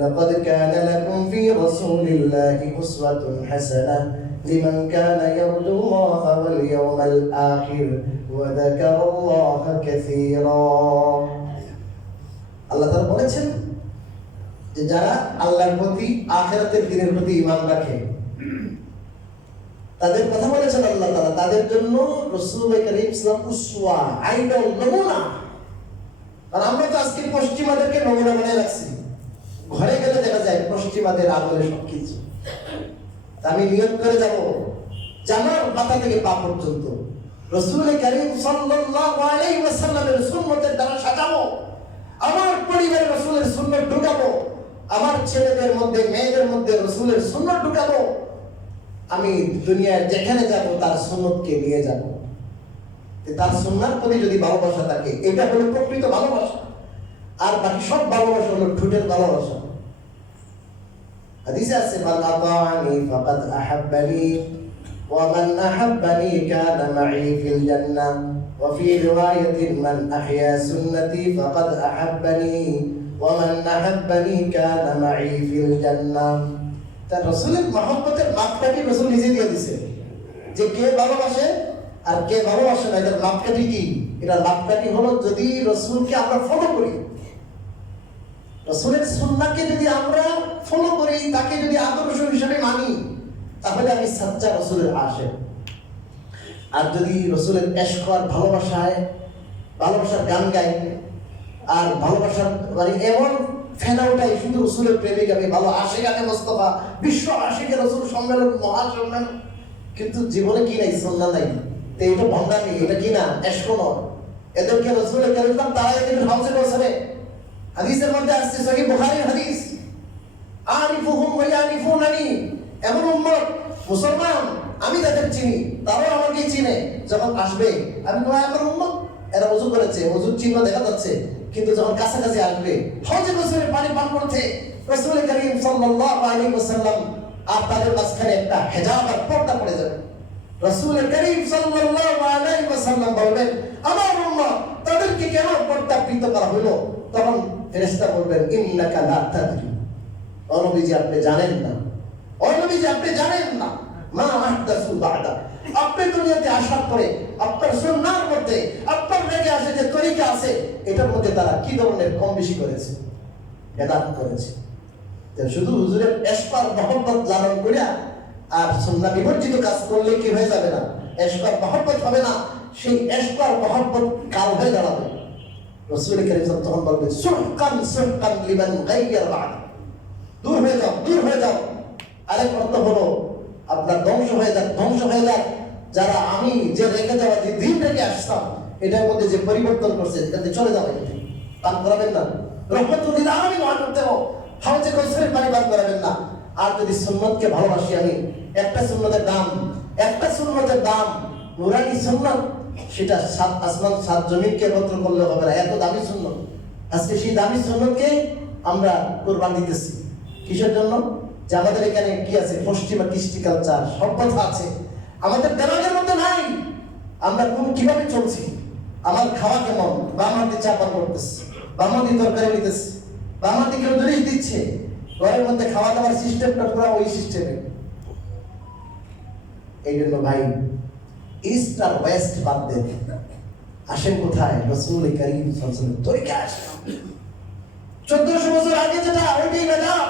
লাকাদ কানা লাকুম ফি রাসূলিল্লাহি উসওয়াতুন হাসানাহ লিমান কানা ইয়ারজুল্লাহা ওয়াল ইয়াওমাল আখির ওয়া যাকারাল্লাহা কাসীরা। আল্লাহ তাআলা বলেছেন যে যারা আল্লাহর প্রতি আখিরাতের দিনের প্রতি ঈমান রাখে তাদের কথা বলেছেন আল্লাহ তাআলা, তাদের জন্য রাসূল কারীম সাল্লাল্লাহু উসওয়া আইডল নমুনা। আর আমরা তো আজকে পশ্চিমাদেরকে নমুনা বানিয়ে রাখছি, ঘরে গেলে দেখা যায় পশ্চিমাদের আমলে সবকিছু। আমি নিয়ত করে যাব জামার মাথা থেকে পা পর্যন্ত রাসূল কারীম সাল্লাল্লাহু আলাইহি ওয়াসাল্লামের সুন্নতের দ্বারা সাজাবো, আমার পরিবারে রাসূলের সুন্নাত ঢুকাবো, আমার ছেলেদের মধ্যে মেয়েদের মধ্যে রাসূলের সুন্নাত ঢুকাবো। আমি দুনিয়ার যেখানে যাব তার সুন্নতকে নিয়ে যাব। তার সুন্নাত প্রতি যদি ভালোবাসা থাকে এটা হলো প্রকৃত ভালোবাসা, আর বাকি সব ভালোবাসা হলো ঠোঁটের ভালোবাসা। হাদিসে আছে মান আতাআনি ফাকাদ আহাব্বানি ওয়া মান আহাব্বানি কানা মাই ফিল জান্নাহ ওয়া ফি রিওয়ায়াতিন মান আহইয়া সুন্নতি ফাকাদ আহাব্বানি ওয়া মান আহাব্বানি কানা মাই ফিল জান্নাহ। তা রাসূলের মহব্বতের মাপকাঠি রাসূল নিজে দিয়ে দিয়েছে যে কে ভালোবাসে আর কে ভালোবাসে না। এটার মাপকাঠি কি? এটার মাপকাঠি হলো যদি রাসূলকে আমরা ফলো করি, রাসূলের সুন্নাহকে যদি আমরা ফলো করি, তাকে যদি আদর্শ হিসেবে মানি, তাহলে আমি সাচ্চা রাসূলের আশিক। আর যদি রাসূলের ইশক আর ভালোবাসার গান গাই আর ভালোবাসার মানে এমন ফেনা উঠাই শুধু রাসূলের প্রেমিক আমি, ভালো আশিকানে মুস্তাফা, বিশ্ব আশিকে রাসূল সম্মেলন, মহাসম্মেলন, কিন্তু জীবনে কি নাই? সুন্নাহ নাই। তো এটা ভণ্ডামি, এটা কি না? ইশক নয়। এদেরকে রাসূলের কারীম তারা এদের হাউসে বসে। হাদিসের মধ্যে আসছে সহিহ বুখারীর হাদিস, আরিফুহুম ওয়া ইয়ারিফুনানি, এমন উম্মত মুসলমান আমি তাদের চিনি তারাও আমাকে চিনে। যখন আসবে আমি বলবো আমার উম্মত, এরা ওযু করেছে, ওযুর চিহ্ন দেখা যাচ্ছে, কিন্তু যখন কাছাকাছি আসবে হজে গোসলের পানি পান করতে রাসূল কারীম সাল্লাল্লাহু আলাইহি ওয়াসাল্লাম আর তাদের মাঝখানে একটা হিজাব আর পর্দা পড়ে যাবে। রাসূল কারীম সাল্লাল্লাহু আলাইহি ওয়াসাল্লাম বলবেন আমার উম্মত তাদেরকে কেন পর্দাবৃত করা হলো? তখন ফেরেশতা বলবেন ইন্নাকা লা তাদরি, ও নবীজি আপনি জানেন না, ও নবীজি আপনি জানেন না, মা আহদাসু বাদা, আপনি দুনিয়াতে আসার পরে আপনার সুন্নাহর মধ্যে আপনার রেখে আসে যে তরিকা আছে এটার মধ্যে তারা কি ধরনের কম বেশি করেছে, বেদাত করেছে। শুধু হুজুরের ইশক আর মহব্বত লালন করিয়া আর সুন্নাহ বিবর্জিত কাজ করলে কি হয়ে যাবে না? ইশক আর মহব্বত হবে না, সেই ইশক আর মহব্বত কাল হয়ে দাঁড়াবে। রাসূল কারীম তখন বলবেন সুহকান লিমান গায়্যার বাদ, দূর হয়ে যাও, দূর হয়ে যাও। আরেক অর্থ হলো আপনার ধ্বংস হয়ে যাক যারা আমি যে রেখে যাওয়া যে দিন রেখে আসতাম এটার মধ্যে যে পরিবর্তন করছে যাতে চলে যাবে, পান করাবেন না। রহমতুল লিল আলামিন ওয়ান করতে হবে, হাউজে কোসের পানি পান করাবেন না। আর যদি সুন্নতকে ভালোবাসি আমি, একটা সুন্নতের দাম নুরানি সুন্নত, সেটা সাত আসমান সাত জমিনকে একত্র করলে হবে না, এত দামি সুন্নত। আজকে সেই দামি সুন্নতকে আমরা কুরবান দিতেছি কিসের জন্য? যে আমাদের এখানে কি আছে? পশ্চিমা কৃষ্টি কালচার সভ্যতা আছে, আমাদের দেমাগের মধ্যে নাই। আমরা কিভাবে চলছি, আমার খাওয়া কেমন, বামাদি চা পান করতেছে, বামাদি তরকারি নিতেছে, বামাদি কেউ জিনিস দিচ্ছে, ঘরের মধ্যে খাওয়া দাওয়ার সিস্টেমটা পুরো ওই সিস্টেমে। এই জন্য ভাই ইস্ট আর ওয়েস্ট বাদ দেন, আসেন কোথায়? রাসূল কারীম সাল্লাল্লাহু আলাইহি ওয়াসাল্লাম তরিকা আসে। 1400 বছর আগে যেটা ওইটাই বেদাত,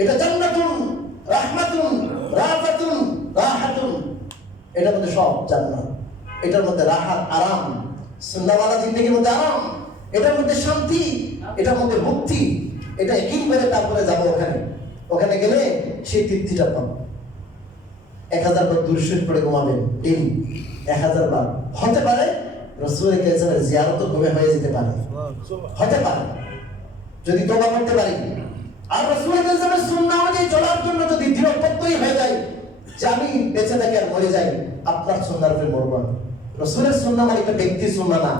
এটা জান্নাতুন রাহমাতুন রাফাতুন রাহাতুন, এটার মধ্যে সব জান্নাত, এটার মধ্যে রাহাত আরাম, সুন্নাহওয়ালা জিন্দেগির মধ্যে আরাম, এটার মধ্যে শান্তি, এটার মধ্যে মুক্তি। এটা একই করে তারপরে যাবো ওখানে গেলে সেই তৃপ্তিটা পাবো। 1000 বার দুরূদ শরীফ পড়ে ঘুমাবেন ডেইলি, 1000 বার। হতে পারে রাসূল কারীমের জিয়ারত ঘুমে হয়ে যেতে পারে, হতে পারে, যদি তওবা করতে পারি, আর রাসূলের সুন্নাহ অনুযায়ী চলার জন্য যদি দৃঢ়প্রত্যয়ী হয়ে যায় যে আমি বেঁচে থাকি আর মরে যাই আপনার সুন্নাহর উপরে মরব। রাসূলের সুন্নাহ মানে এটা ব্যক্তির সুন্নাহ না,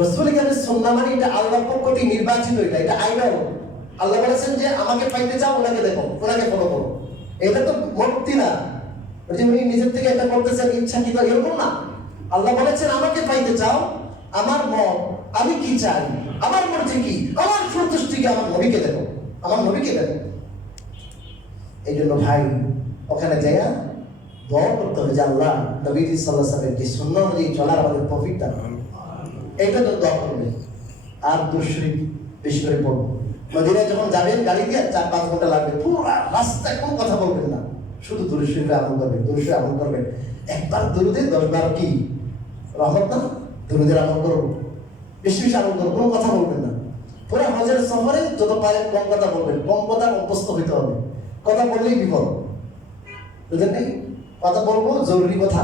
রাসূলের কাছে সুন্নাহ মানে এটা আল্লাহর পক্ষ থেকে নির্বাচিত, এটা আইডল। আল্লাহ বলেছেন যে আমাকে পাইতে চাও ওনাকে দেখো, ওনাকে ফলো করো। এটা তো মূর্তি না, যে উনি নিজের থেকে এটা করতেছেন ইচ্ছাকৃত, এরকম না। আল্লাহ বলেছেন আমাকে পাইতে চাও, আমার মত আমি কি চাই, আমার মর্জি কি, আমার সন্তুষ্টি কি, আমার নবীকে দেখো, আমার নবীকে দেখো। এই জন্য ভাই ওখানে যাইয়া দোয়া করতে হবে যে আল্লাহ নবী সাল্লাল্লাহু আলাইহি ওয়াসাল্লামের যে সুন্নাহ অনুযায়ী চলার আমাদের তৌফিক দান, এইটা তো দোয়া করবে। আর দুরূদ শরীফ বেশি করে পড়বো। মদিনায় যখন যাবেন গাড়ি দিয়ে 4-5 ঘন্টা লাগবে, পুরো রাস্তায় কোনো কথা বলবেন না, শুধু দুরূদ শরীফে আমল করবেন, দুরূদ শরীফে আমল করবেন। একবার দুরুদে 10 বার কি রহমত না, দুরুদের আমল করবো, বেশি বেশি আমল করবো, কোনো কথা বলবেন না। পুরো হজের সফরে যত পারেন কম কথা বলবেন, কম কথা অভ্যস্ত হইতে হবে। কথা বললেই বিপদ, বুঝলেন নেই? কথা বলবো জরুরি কথা,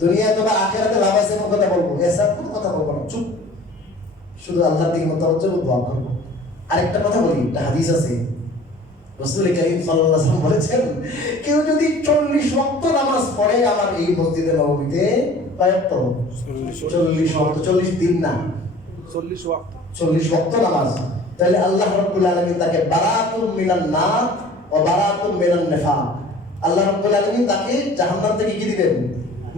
দুনিয়ায় তোমার আখিরাতে লাভ আছে এমন কথা বলবো, এসব কোনো কথা বলবো না, চুপ, শুধু আল্লাহর দিকে মোতাবজ্জহ দোয়া করবো। আরেকটা কথা বলি, একটা হাদিস আছে, রাসূল কারীম সাল্লাল্লাহু আলাইহি ওয়াসাল্লাম বলেছেন কেউ যদি 40 ওয়াক্ত নামাজ পড়ে আমার এই মসজিদে নববীতে, কয়েকটা 40 ওয়াক্ত, 40 দিন না, 40 ওয়াক্ত নামাজ, তাহলে আল্লাহ রাব্বুল আলামিন তাকে বারাতুম মিনান নার ওয়া বারাতুম মিনান নিফাক, আল্লাহ রাব্বুল আলামিন তাকে জাহান্নাম থেকে কি দিবেন?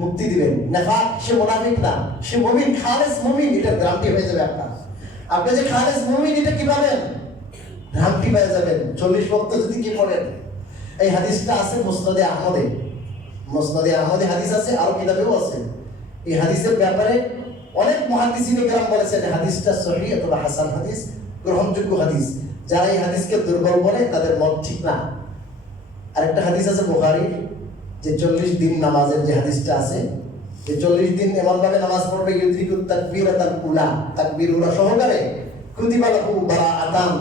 মুক্তি দিবেন। নিফাক সে মুনাফিক না, সে মুমিন, খালেস মুমিন, এটা গ্যারান্টি হয়ে যাবে আপনার। আপনি যে খালেস মুমিন এটা কি পাবেন? গ্যারান্টি পেয়ে যাবেন 40 ওয়াক্ত যদি কি পড়েন। এই হাদিসটা আছে মুসনাদে আহমদে, মুসনাদে আহমদে হাদিস আছে, আর কিতাবেও আছে। এই হাদিসের ব্যাপারে অনেক মুহাদ্দিসিনে কেরাম বলেছেন হাদিসটা সহিহ অথবা হাসান হাদিস, গ্রহণযোগ্য হাদিস। যারা এই হাদিসকে দুর্বল বলে তাদের মত ঠিক না। আরেকটা হাদিস আছে বুখারীর, যে 40 দিন নামাজের যে হাদিসটা আছে, যে 40 দিন এমন ভাবে নামাজ পড়বে ইউদ্রিকুত তাকবীরাতাল উলা, তাকবীর উলা সহকারে, কুতিবা লাহু বারাআতান,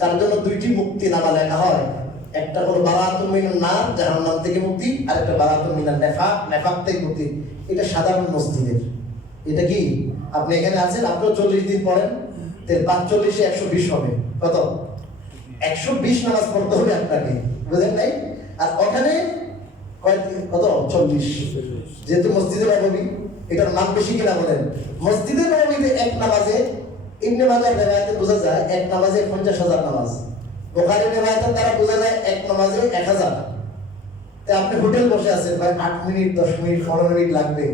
তার জন্য 2টি মুক্তি নামা লেখা হয়। একটা হলো বারাতুম মিনান নার, জাহান্নাম থেকে মুক্তি, আর একটা বারাতুম মিনান নিফাক, নিফাক থেকে মুক্তি। এটা সাধারণ মসজিদের, এটা কি আপনি এখানে আছেন, আপনিও 40 দিন পড়েন, তাহলে 5 × 40 = 120 হবে। কত? 120 নামাজ পড়তে হবে আপনাকে, বুঝেন নাই? আর ওখানে কত? 40। যেহেতু মসজিদে নববী, এটার নাম বেশি কিনা বলেন? মসজিদে নববীতে এক নামাজে, ইবনে মাজাহ রিওয়ায়াতে বোঝা যায় এক নামাজে 50,000 নামাজ, বুখারী রিওয়ায়াতের দ্বারা বোঝা যায় এক নামাজে 1000। তে আপনি হোটেল বসে আছেন, ভাই 8 মিনিট 10 মিনিট 15 মিনিট লাগবে,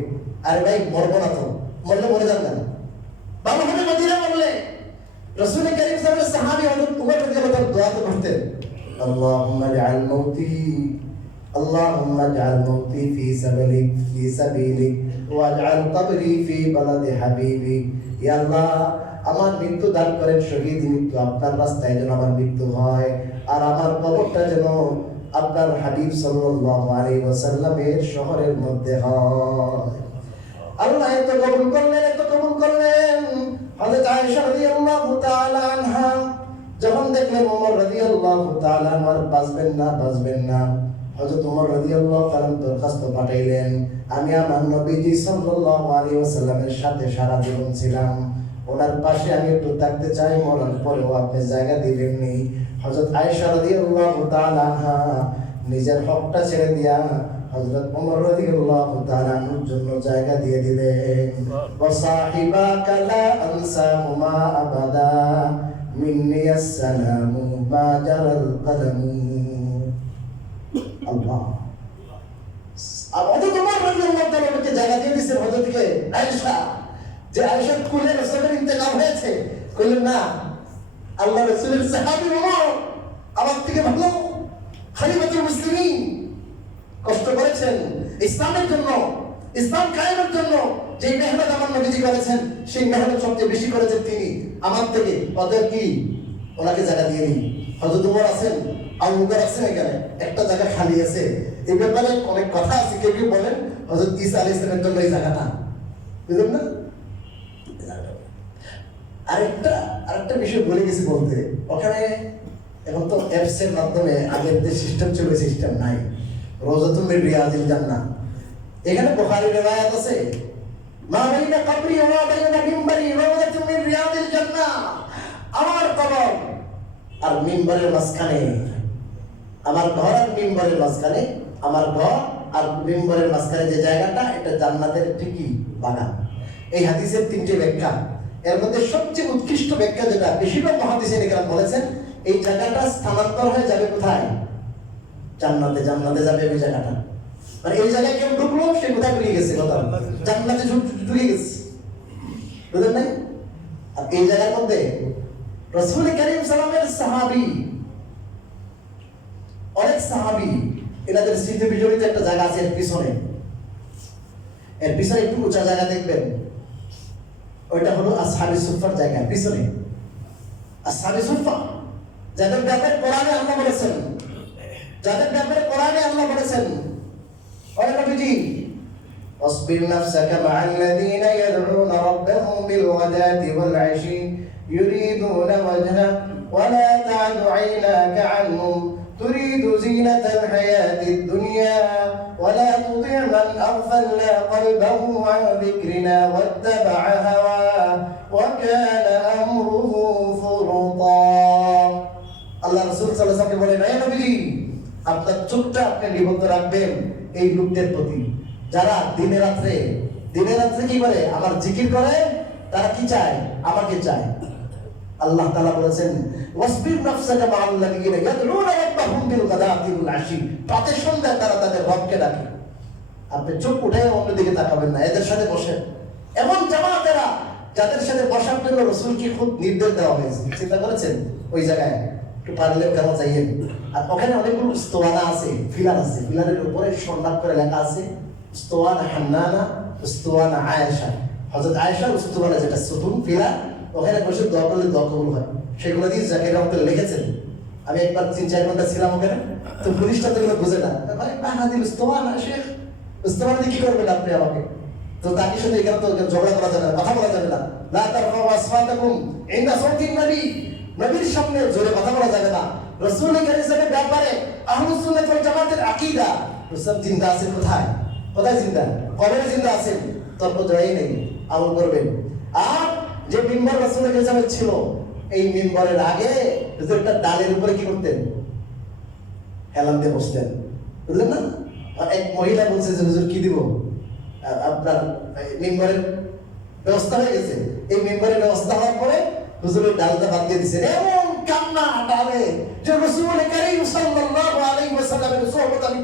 আরে ভাই মরবো না তো, মরলে মরে যান না। বাবা হবে মদিনা বললে রাসূল কারীম সাল্লাল্লাহু আলাইহি ওয়াসাল্লাম সাহাবী হযরত উমর রাদিয়াল্লাহু তাআলা দোয়া করতেন, আল্লাহুম্মা জাআল মাউতি, আল্লাহুম্মা জাআল মাউতি ফি সাবিলিক, ফি সাবিলিক, ওয়াজআল কবরি ফি বালাদি হাবিবিক। ইয়া আল্লাহ, আমার মৃত্যু দান করেন শহীদ মৃত্যু, আপনার রাস্তায় যেন আমার মৃত্যু হয়, আর আমার কবরটা যেন আপনার হাবিব সাল্লাল্লাহু আলাইহি ওয়াসাল্লামের শহরের মধ্যে হয়। আল্লাহ এত কবুল করলেন, এত কবুল করলেন। হযরত আয়েশা রাদিয়াল্লাহু তাআলা আনহা যখন দেখলেন ওমর রাদিয়াল্লাহু তাআলা আর বাঁচবেন না, হযরত ওমর রাদিয়াল্লাহু তাআলা দরখাস্ত পাঠাইলেন, আমি আমার নবীজি সাল্লাল্লাহু আলাইহি ওয়াসাল্লামের সাথে সারা জীবন ছিলাম, ওনার পাশে আমি একটু থাকতে চাই, মরার পরেও আপনি জায়গা দিবেননি। হযরত আয়েশা রাদিয়াল্লাহু তাআলা আনহা নিজের হকটা ছেড়ে দিয়া হযরত ওমর রাদিয়াল্লাহু তাআলা এর জন্য জায়গা দিয়ে দিলেন। ওয়াসাহিবাকা লা আনসাহুমা আবাদা মিন্নি আসসালামু মা জারাল কলমু। আল্লাহ হযরত ওমর রাদিয়াল্লাহু তাআলাকে জায়গা দিয়ে দিয়েছেন হযরতকে আয়েশা, যে আয়েশার কুলে রাসূলের ইন্তেকাল হয়েছে, কইলেন না আল্লাহ রাসূলের সাহাবী ওমর আমার থেকে ভালো, খলিফাতুল মুসলিমিন, কষ্ট করেছেন ইসলামের জন্য, ইসলাম কায়েমের জন্য। যে মেহনত আমার নবীজি করেছেন সেই মেহনত সবচেয়ে বেশি করেছেন তিনি আমার থেকে, অতএব কি ওনাকে জায়গা দিয়ে দিই। হযরত ওমর আছেন, আবু বকর আছেন, এখানে একটা জায়গা খালি আছে। এই ব্যাপারে অনেক কথা আছে, কেউ কেউ বলেন হযরত ঈসা আলাইহিস সালামের জন্য এই জায়গাটা, বুঝলেন না? আরেকটা বিষয় বলে গেছি বলতে, ওখানে এখন তো অ্যাপস এর মাধ্যমে, আগের যে সিস্টেম ছিল সিস্টেম নাই, রওজাতুল মিন রিয়াদিল জান্নাহ, এখানে বুখারী রিওয়ায়াত আছে, মা বাইনা কবরি ওয়া বাইনা মিম্বারি রওজাতুল মিন রিয়াদিল জান্নাহ, আমার কবর আর মিম্বরের মাঝখানে, আমার ঘর আর মিম্বরের মাঝখানে, আমার ঘর আর মিম্বরের মাঝখানে যে জায়গাটা, এটা জান্নাতের ঠিকই বাগান। এই হাদিসের তিনটি ব্যাখ্যা, এর মধ্যে সবচেয়ে উৎকৃষ্ট ব্যাখ্যা যেটা বেশিরভাগ মুহাদ্দিসিন একরাম বলেছেন, এই জায়গাটা স্থানান্তর হয়ে যাবে কোথায়? জান্নাতে। জান্নাতে যাবে ওই জায়গাটা, মানে এই জায়গায় কেউ ঢুকলো, সে কোথায় ঢুকে গেছে? কথা জান্নাতে ঢুকে গেছে, বুঝলেন নাই? আর এই জায়গার মধ্যে রাসূল কারীম সাল্লাল্লাহু আলাইহি সাহাবী, অনেক সাহাবী, এনাদের স্মৃতি বিজড়িত একটা জায়গা আছে এর পিছনে। এর পিছনে একটু উঁচা জায়গা দেখবেন, ওইটা হলো আসহাবে সুফার জায়গা পিছনে। আসহাবে সুফা যাদের ব্যাপারে কোরআনে আল্লাহ বলেছেন, যাদের ব্যাপারে কোরআনে আল্লাহ বলেছেন, ওই নবীজি واصبر نفسك مع الذين يدعون ربهم بالغداة والعشي يريدون وجهه ولا تعد عيناك عنهم تريد زينة الحياة الدنيا ولا تطع من أغفلنا قلبه عن ذكرنا واتبع هواه وكان أمره فرطا। আল্লাহ রাসূল সাল্লাল্লাহু আলাইহি ওয়াসাল্লাম বলেন, হে নবীজি, আপনার চোখটা আপনি নিবদ্ধ রাখবেন এই লোকদের প্রতি, যারা দিনে রাত্রে কি করে? আমার জিকির করে। তারা কি চায়? আমাকে চায়। আল্লাহ তাআলা বলেছেন, ওয়াসবির নাফসাকা মা'আল্লাযীনা ইয়াদউনা রাব্বাহুম বিল গাদাতি ওয়াল আশি, প্রাতঃ সন্ধ্যায় তারা তাদের রবকে ডাকে। আপনি চোখ উঠে অন্যদিকে তাকাবেন না, এদের সাথে বসেন। এমন জামাতেরা যাদের সাথে বসার জন্য রাসূলকে খুব নির্দেশ দেওয়া হয়েছে, চিন্তা করেছেন? ওই জায়গায় একটু পারলে কেন যাইয়েন। আর ওখানে অনেকগুলো উস্তানা আছে, ফিলার আছে, ফিলারের উপরে স্বর্ণাক্ষরে করে লেখা আছে উস্তানা হান্নানা, উস্তানা আয়েশা। হযরত আয়েশা উস্তানা, যেটা সুতুন ফিলার, ওখানে বসে দোয়া করলে দোয়া কবুল হয়। সেগুলো দিয়ে জাকির রহমত লিখেছেন। আমি একবার 3-4 ঘন্টা ছিলাম ওখানে, তো পুলিশটা তো এগুলো বুঝে না, ভাই বাহাদিল উস্তানা শেখ, উস্তানা দিয়ে কি করবেন আপনি আমাকে? তো তাকে সাথে এখানে তো ঝগড়া করা যাবে না, কথা বলা যাবে না। লা তারফাউ আসওয়াতাকুম ইনদা সাউতিন নবী, নবীর সামনে জোরে কথা বলা যাবে না। রাসূল কারীমের ব্যাপারে আহলুস সুন্নাত ওয়াল জামাতের আকীদা, রাসূল জিন্দা আছেন কোথায়? কোথায় জিন্দা? কবরে জিন্দা আছেন, তর্ক জয় নেই, আমল করবেন। আর যে মিম্বর রাসূল কারীমের ছিল, এই মিম্বরের আগে একটা ডালের উপরে কি করতেন? হেলান দিয়ে বসতেন, বুঝলেন না? আর এক মহিলা বলছে যে হুজুর কি দিব? আপনার মিম্বরের ব্যবস্থা হয়ে গেছে। এই মিম্বরের ব্যবস্থা হওয়ার পরে হুজুরের ডালটা বাদ দিয়ে দিয়েছেন। এমন কান্না ডালে যে রাসূল কারীম সাল্লাল্লাহু আলাইহি ওয়াসাল্লামের সোহবত আমি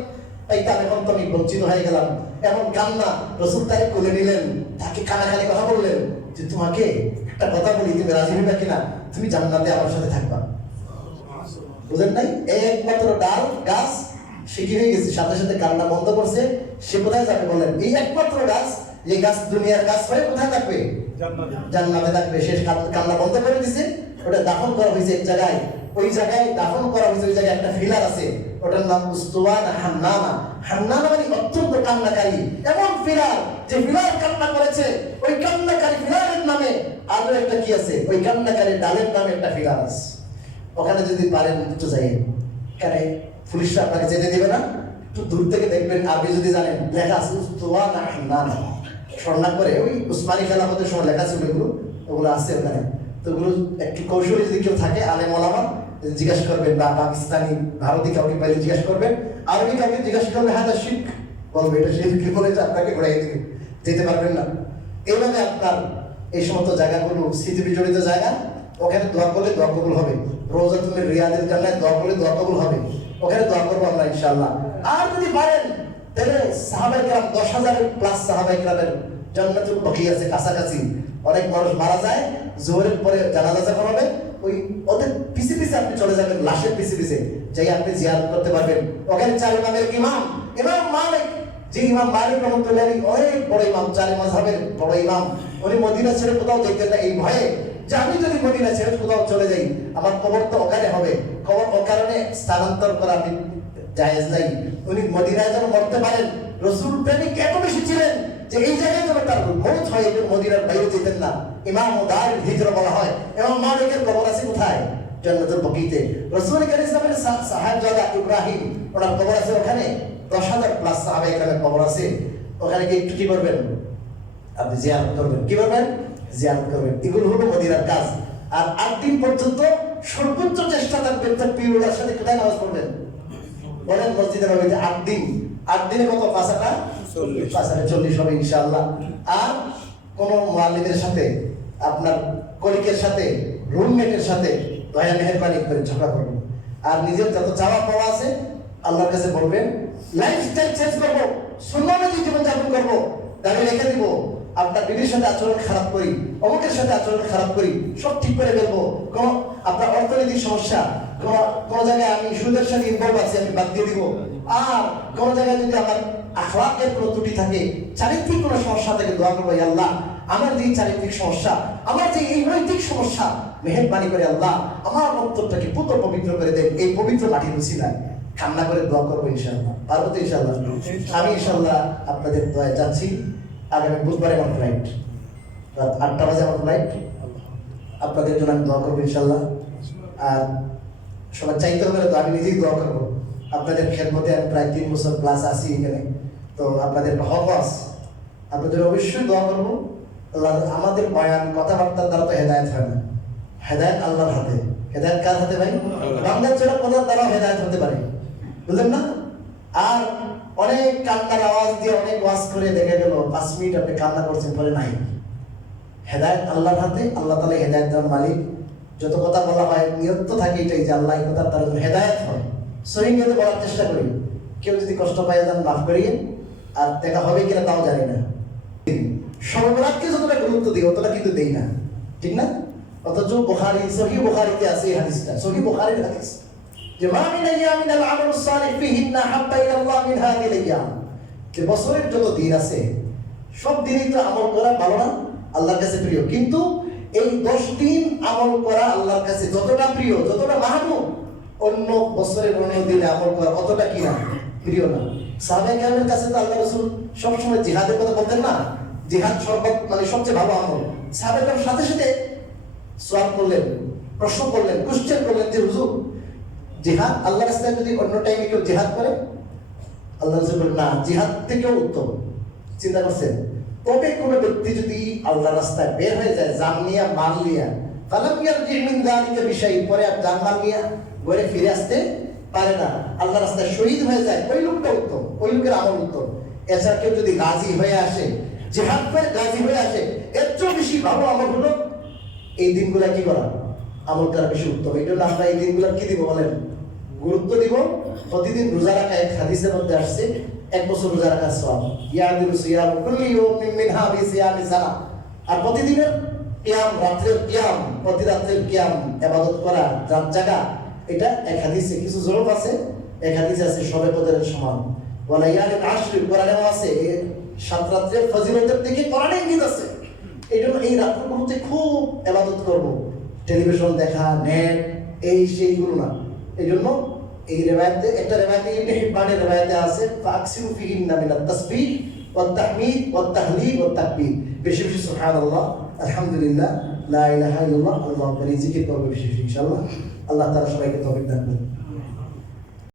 পাইতাম, এখন তো আমি বঞ্চিত হয়ে গেলাম। এমন কান্না, রাসূল তাকে কোলে নিলেন, তাকে কানাকানি কথা বললেন যে তোমাকে একটা কথা বলি, তুমি রাজি হইবা কিনা? তুমি জান্নাতে আমার সাথে থাকবা। বুঝেন নাই? একমাত্র ডাল গাছ শিখি হয়ে গেছে, সাথে সাথে কান্না বন্ধ করছে। সে কোথায় যাবে বলেন? এই একমাত্র গাছ, এই গাছ দুনিয়ার গাছ হয়ে কোথায় থাকবে? জান্নাতে থাকবে। সে কান্না বন্ধ করে দিছে, ওটা দাফন করা হয়েছে এক জায়গায়। ওই জায়গায় দাফন করা হয়েছে, ওই জায়গায় একটা ফিলার আছে, ওটার নাম উস্তানা হান্নানা। হান্নানা মানে অত্যন্ত কান্নাকারী। এমন ফিলার যে ফিলার কান্না করেছে, ওই কান্নাকারী ফিলারের নামে আরো একটা কি আছে? ওই কান্নাকারী ডালের নামে একটা ফিলার আছে। ওখানে যদি পারেন একটু যাই, কেন পুলিশরা আপনাকে যেতে দেবে না? একটু দূর থেকে দেখবেন, আরবি যদি জানেন, লেখা আছে উস্তানা হান্নানা, স্বর্ণাক করে। ওই উসমানী খেলাফতের সময় লেখা ছিল, ওগুলো আছে ওখানে। তো ওগুলো একটু কৌশলী যদি কেউ থাকে, আলেম ওলামা, জিজ্ঞাসা করবেন, বা পাকিস্তানি ভারতীয় কাউকে পাইলে জিজ্ঞাসা করবেন। আরবি কাউকে জিজ্ঞাসা করবে, হ্যাঁ শিখ বলবে, এটা শিখ বলে আপনাকে ঘুরাই দিবে, যেতে পারবেন না। এইভাবে আপনার এই সমস্ত জায়গাগুলো স্মৃতি বিজড়িত জায়গা, ওখানে দোয়া করলে দোয়া কবুল হবে। রওজাতুল রিয়াদের জান্নাতে দোয়া করলে দোয়া কবুল হবে, ওখানে দোয়া করবো আমরা ইনশাআল্লাহ। আর যদি পারেন তাহলে সাহাবায়ে কেরাম 10,000 প্লাস সাহাবায়ে কেরামের জান্নাতুল বাকি আছে কাছাকাছি। অনেক মানুষ মারা যায়, জোহরের পরে জানাজা যখন হবে, ওই ওদের পিছে পিছে আপনি চলে যাবেন, লাশের পিছে পিছে যাই আপনি জিয়ারত করতে পারবেন। ওখানে 4 ইমামের ইমাম মালিক, যে ইমাম মালিক রহমাতুল্লাহ আলাইহি অনেক বড় ইমাম, 4 মাযহাবের বড় ইমাম, উনি মদিনা ছেড়ে কোথাও যেতেন না এই ভয়ে যে আমি যদি মদিনা ছেড়ে কোথাও চলে যাই, আমার কবর তো ওখানে হবে, কবর ও কারণে স্থানান্তর করা জায়েজ নাই। উনি মদিনায় যেন মরতে পারেন, রাসূল প্রেমিক এত বেশি ছিলেন যে এই জায়গায় যেন তার মওত হয়, এবং মদিনার বাইরে যেতেন না। ইমাম দারুল হিজরা বলা হয়। এবং মালিকের কবর আছে কোথায়? জান্নাতুল বাকিতে। রাসূল কারীমের সাহাবজাদা ইব্রাহিম, ওনার কবর আছে ওখানে। 10,000 প্লাস সাহাবায়ে কেরামের কবর আছে ওখানে। গিয়ে একটু কি করবেন? আপনি জিয়ারত করবেন। কি করবেন? জিয়ারত করবেন। এগুলো হলো মদিনার কাজ। আর 8 দিন পর্যন্ত সর্বোচ্চ চেষ্টা থাকবেন তাকবীরের সাথে কোথায় নামাজ পড়বেন বলেন মসজিদে নববীতে 8 দিন 8 দিনে কত 40 হবে ইনশাআল্লাহ। আর কোন মুআল্লিমের সাথে আপনার কলিগের সাথে রুমমেটের সাথে দয়া মেহেরবানি করে ঝগড়া করবেন। আর নিজের যত চাওয়া পাওয়া আছে আল্লাহর কাছে বলবেন, লাইফস্টাইল চেঞ্জ করবো, সুন্নাহী জীবন যাপন করবো, দাবি রেখে দিব। আপনার বিবির সাথে আচরণ খারাপ করি, অমুকের সাথে আচরণ খারাপ করি, সব ঠিক করে ফেলবো। কোন আপনার অর্থনৈতিক সমস্যা, কোন জায়গায় আমি সুদের সাথে ইনভলভ আছি, আমি বাদ দিয়ে দিব। আর কোন জায়গায় যদি আমার আখলাকের কোনো ত্রুটি থাকে, চারিত্রিক কোনো সমস্যা থাকে, দোয়া করবো আল্লাহ আমার যে চারিত্রিক সমস্যা, আমার যে এই নৈতিক সমস্যা, মেহেরবানি করে আল্লাহ আমার অন্তরটাকে পুত্র পবিত্র করে দেন এই পবিত্র মাটির উসিলায়। কান্না করে দোয়া করবো ইনশাআল্লাহ। পারবো তো ইনশাআল্লাহ? আমি ইনশাআল্লাহ আপনাদের দোয়ায় যাচ্ছি। আগামী বুধবারে আমার ফ্লাইট, রাত 8টা বাজে আমার ফ্লাইট। আপনাদের জন্য আমি দোয়া করবো ইনশাআল্লাহ। আর সবাই চাইতে হবে তো, আমি নিজেই দোয়া করবো। আপনাদের খেদমতে আমি প্রায় 3 বছর প্লাস আছি এখানে, তো আপনাদের হক আছে, আপনাদের অবশ্যই দোয়া করবো। আল্লাহ আমাদের বয়ান কথাবার্তার দ্বারা তো হেদায়েত হয় না, হেদায়েত আল্লাহর হাতে। হেদায়েত কার হাতে ভাই? বান্দার চোরা কথার দ্বারা হেদায়েত হতে পারে, বুঝলেন না? আর অনেক কান্নার আওয়াজ দিয়ে অনেক ওয়াজ করে দেখে গেল 5 মিনিট আপনি কান্না করছেন, পরে নাই। হেদায়েত আল্লাহর হাতে, আল্লাহ তাআলা হেদায়েত দেওয়ার মালিক। যত কথা বলা হয় নিয়ত তো থাকে এটাই যে আল্লাহ এই কথার দ্বারা হেদায়েত হয়, সহি নিয়তে বলার চেষ্টা করি। কেউ যদি কষ্ট পায় যান মাফ করিয়ে, আর দেখা হবে কিনা তাও জানি না। সর্বরাতকে যতটা গুরুত্ব দিই অতটা কিন্তু দেই না, ঠিক না? অথচ বুখারী, সহি বুখারীতে আছে এই হাদিসটা, সহি বুখারীর হাদিস, যে মা মিন আইয়ামিন আল আমালুস সালিহ ফিহিন্না হাব্বা ইলাল্লাহ মিন হাযিহিল আইয়াম। যে বছরের যত দিন আছে সব দিনই তো আমল করা ভালো না, আল্লাহর কাছে প্রিয়, কিন্তু এই 10 দিন আমল করা আল্লাহর কাছে যতটা প্রিয়, যতটা মাহবুব, অন্য বছরের অন্য দিনে আমল করা অতটা কি না, প্রিয় না। সাহাবায়ে কেরামের কাছে তো আল্লাহ রাসূল সবসময় জিহাদের কথা বলতেন না, জিহাদ সবচেয়ে ভালো আমল। সাহাবায়ে কেরাম সাথে সাথে সওয়াল করলেন, প্রশ্ন করলেন, কোশ্চেন করলেন যে হুজুর জিহাদ আল্লাহর রাস্তায় যদি অন্য টাইমে কেউ জিহাদ করে, আল্লাহ রাসূল বলেন না, জিহাদ থেকেও উত্তম। চিন্তা করছেন? তবে কোন ব্যক্তি যদি আল্লাহর রাস্তায় বের হয়ে যায় জান নিয়া মাল নিয়া, ফালাম ইয়ারজি মিন যালিকা বিশাই, পরে আর জান মাল নিয়া ঘরে ফিরে আসতে পারে না, আল্লাহর রাস্তায় শহীদ হয়ে যায়, ওই লোকটা উত্তম, ওই লোকের আমল উত্তম। এছাড়া কেউ যদি গাজী হয়ে আসে, জিহাদ করে গাজী হয়ে আসে, এর চেয়ে বেশি ভালো আমল হলো এই দিনগুলা কি করা, আমল করা বেশি উত্তম। এই জন্য আমরা এই দিনগুলা কি দিব বলেন, গুরুত্ব দিব। প্রতিদিন রোজা রাখা, এক হাদিসের মধ্যে আসছে 1 বছর রোজা রাখার সওয়াব, ইয়াদিরু সিয়াম কুল্লি ইয়াউমিন মিনহা বিসিয়ামি সানা। আর প্রতিদিনের কিয়াম, রাতের কিয়াম, প্রতি রাতের কিয়াম ইবাদত করা, রাত জাগা, এটা এক হাদিসে কিছু জরুর আছে, এক হাদিসে আছে শবে কদরের সমান। ওয়ালা ইয়ালিল আশরি, কোরআনেও আছে 7 রাতের ফজিলতের দিকে কোরআনে ইঙ্গিত আছে। এই জন্য এই রাতগুলোতে খুব ইবাদত করব, টেলিভিশন দেখা, নেট, এই সেইগুলো না। এই জন্য এই রিওয়ায়াতে, একটা রিওয়ায়াতে ইবনে হিব্বানের রিওয়ায়াতে আছে ফাকসিরু ফিহিন্না মিনাত তাসবিহ ওয়াত তাহমিদ ওয়াত তাহলিল ওয়াত তাকবীর, বেশি বেশি সুবহানাল্লাহ, আলহামদুলিল্লাহ, লা ইলাহা ইল্লাল্লাহ, আল্লাহু আকবার জিকির করবে বেশি বেশি ইনশাআল্লাহ। আল্লাহ তাআলা সবাইকে তৌফিক দান করুন।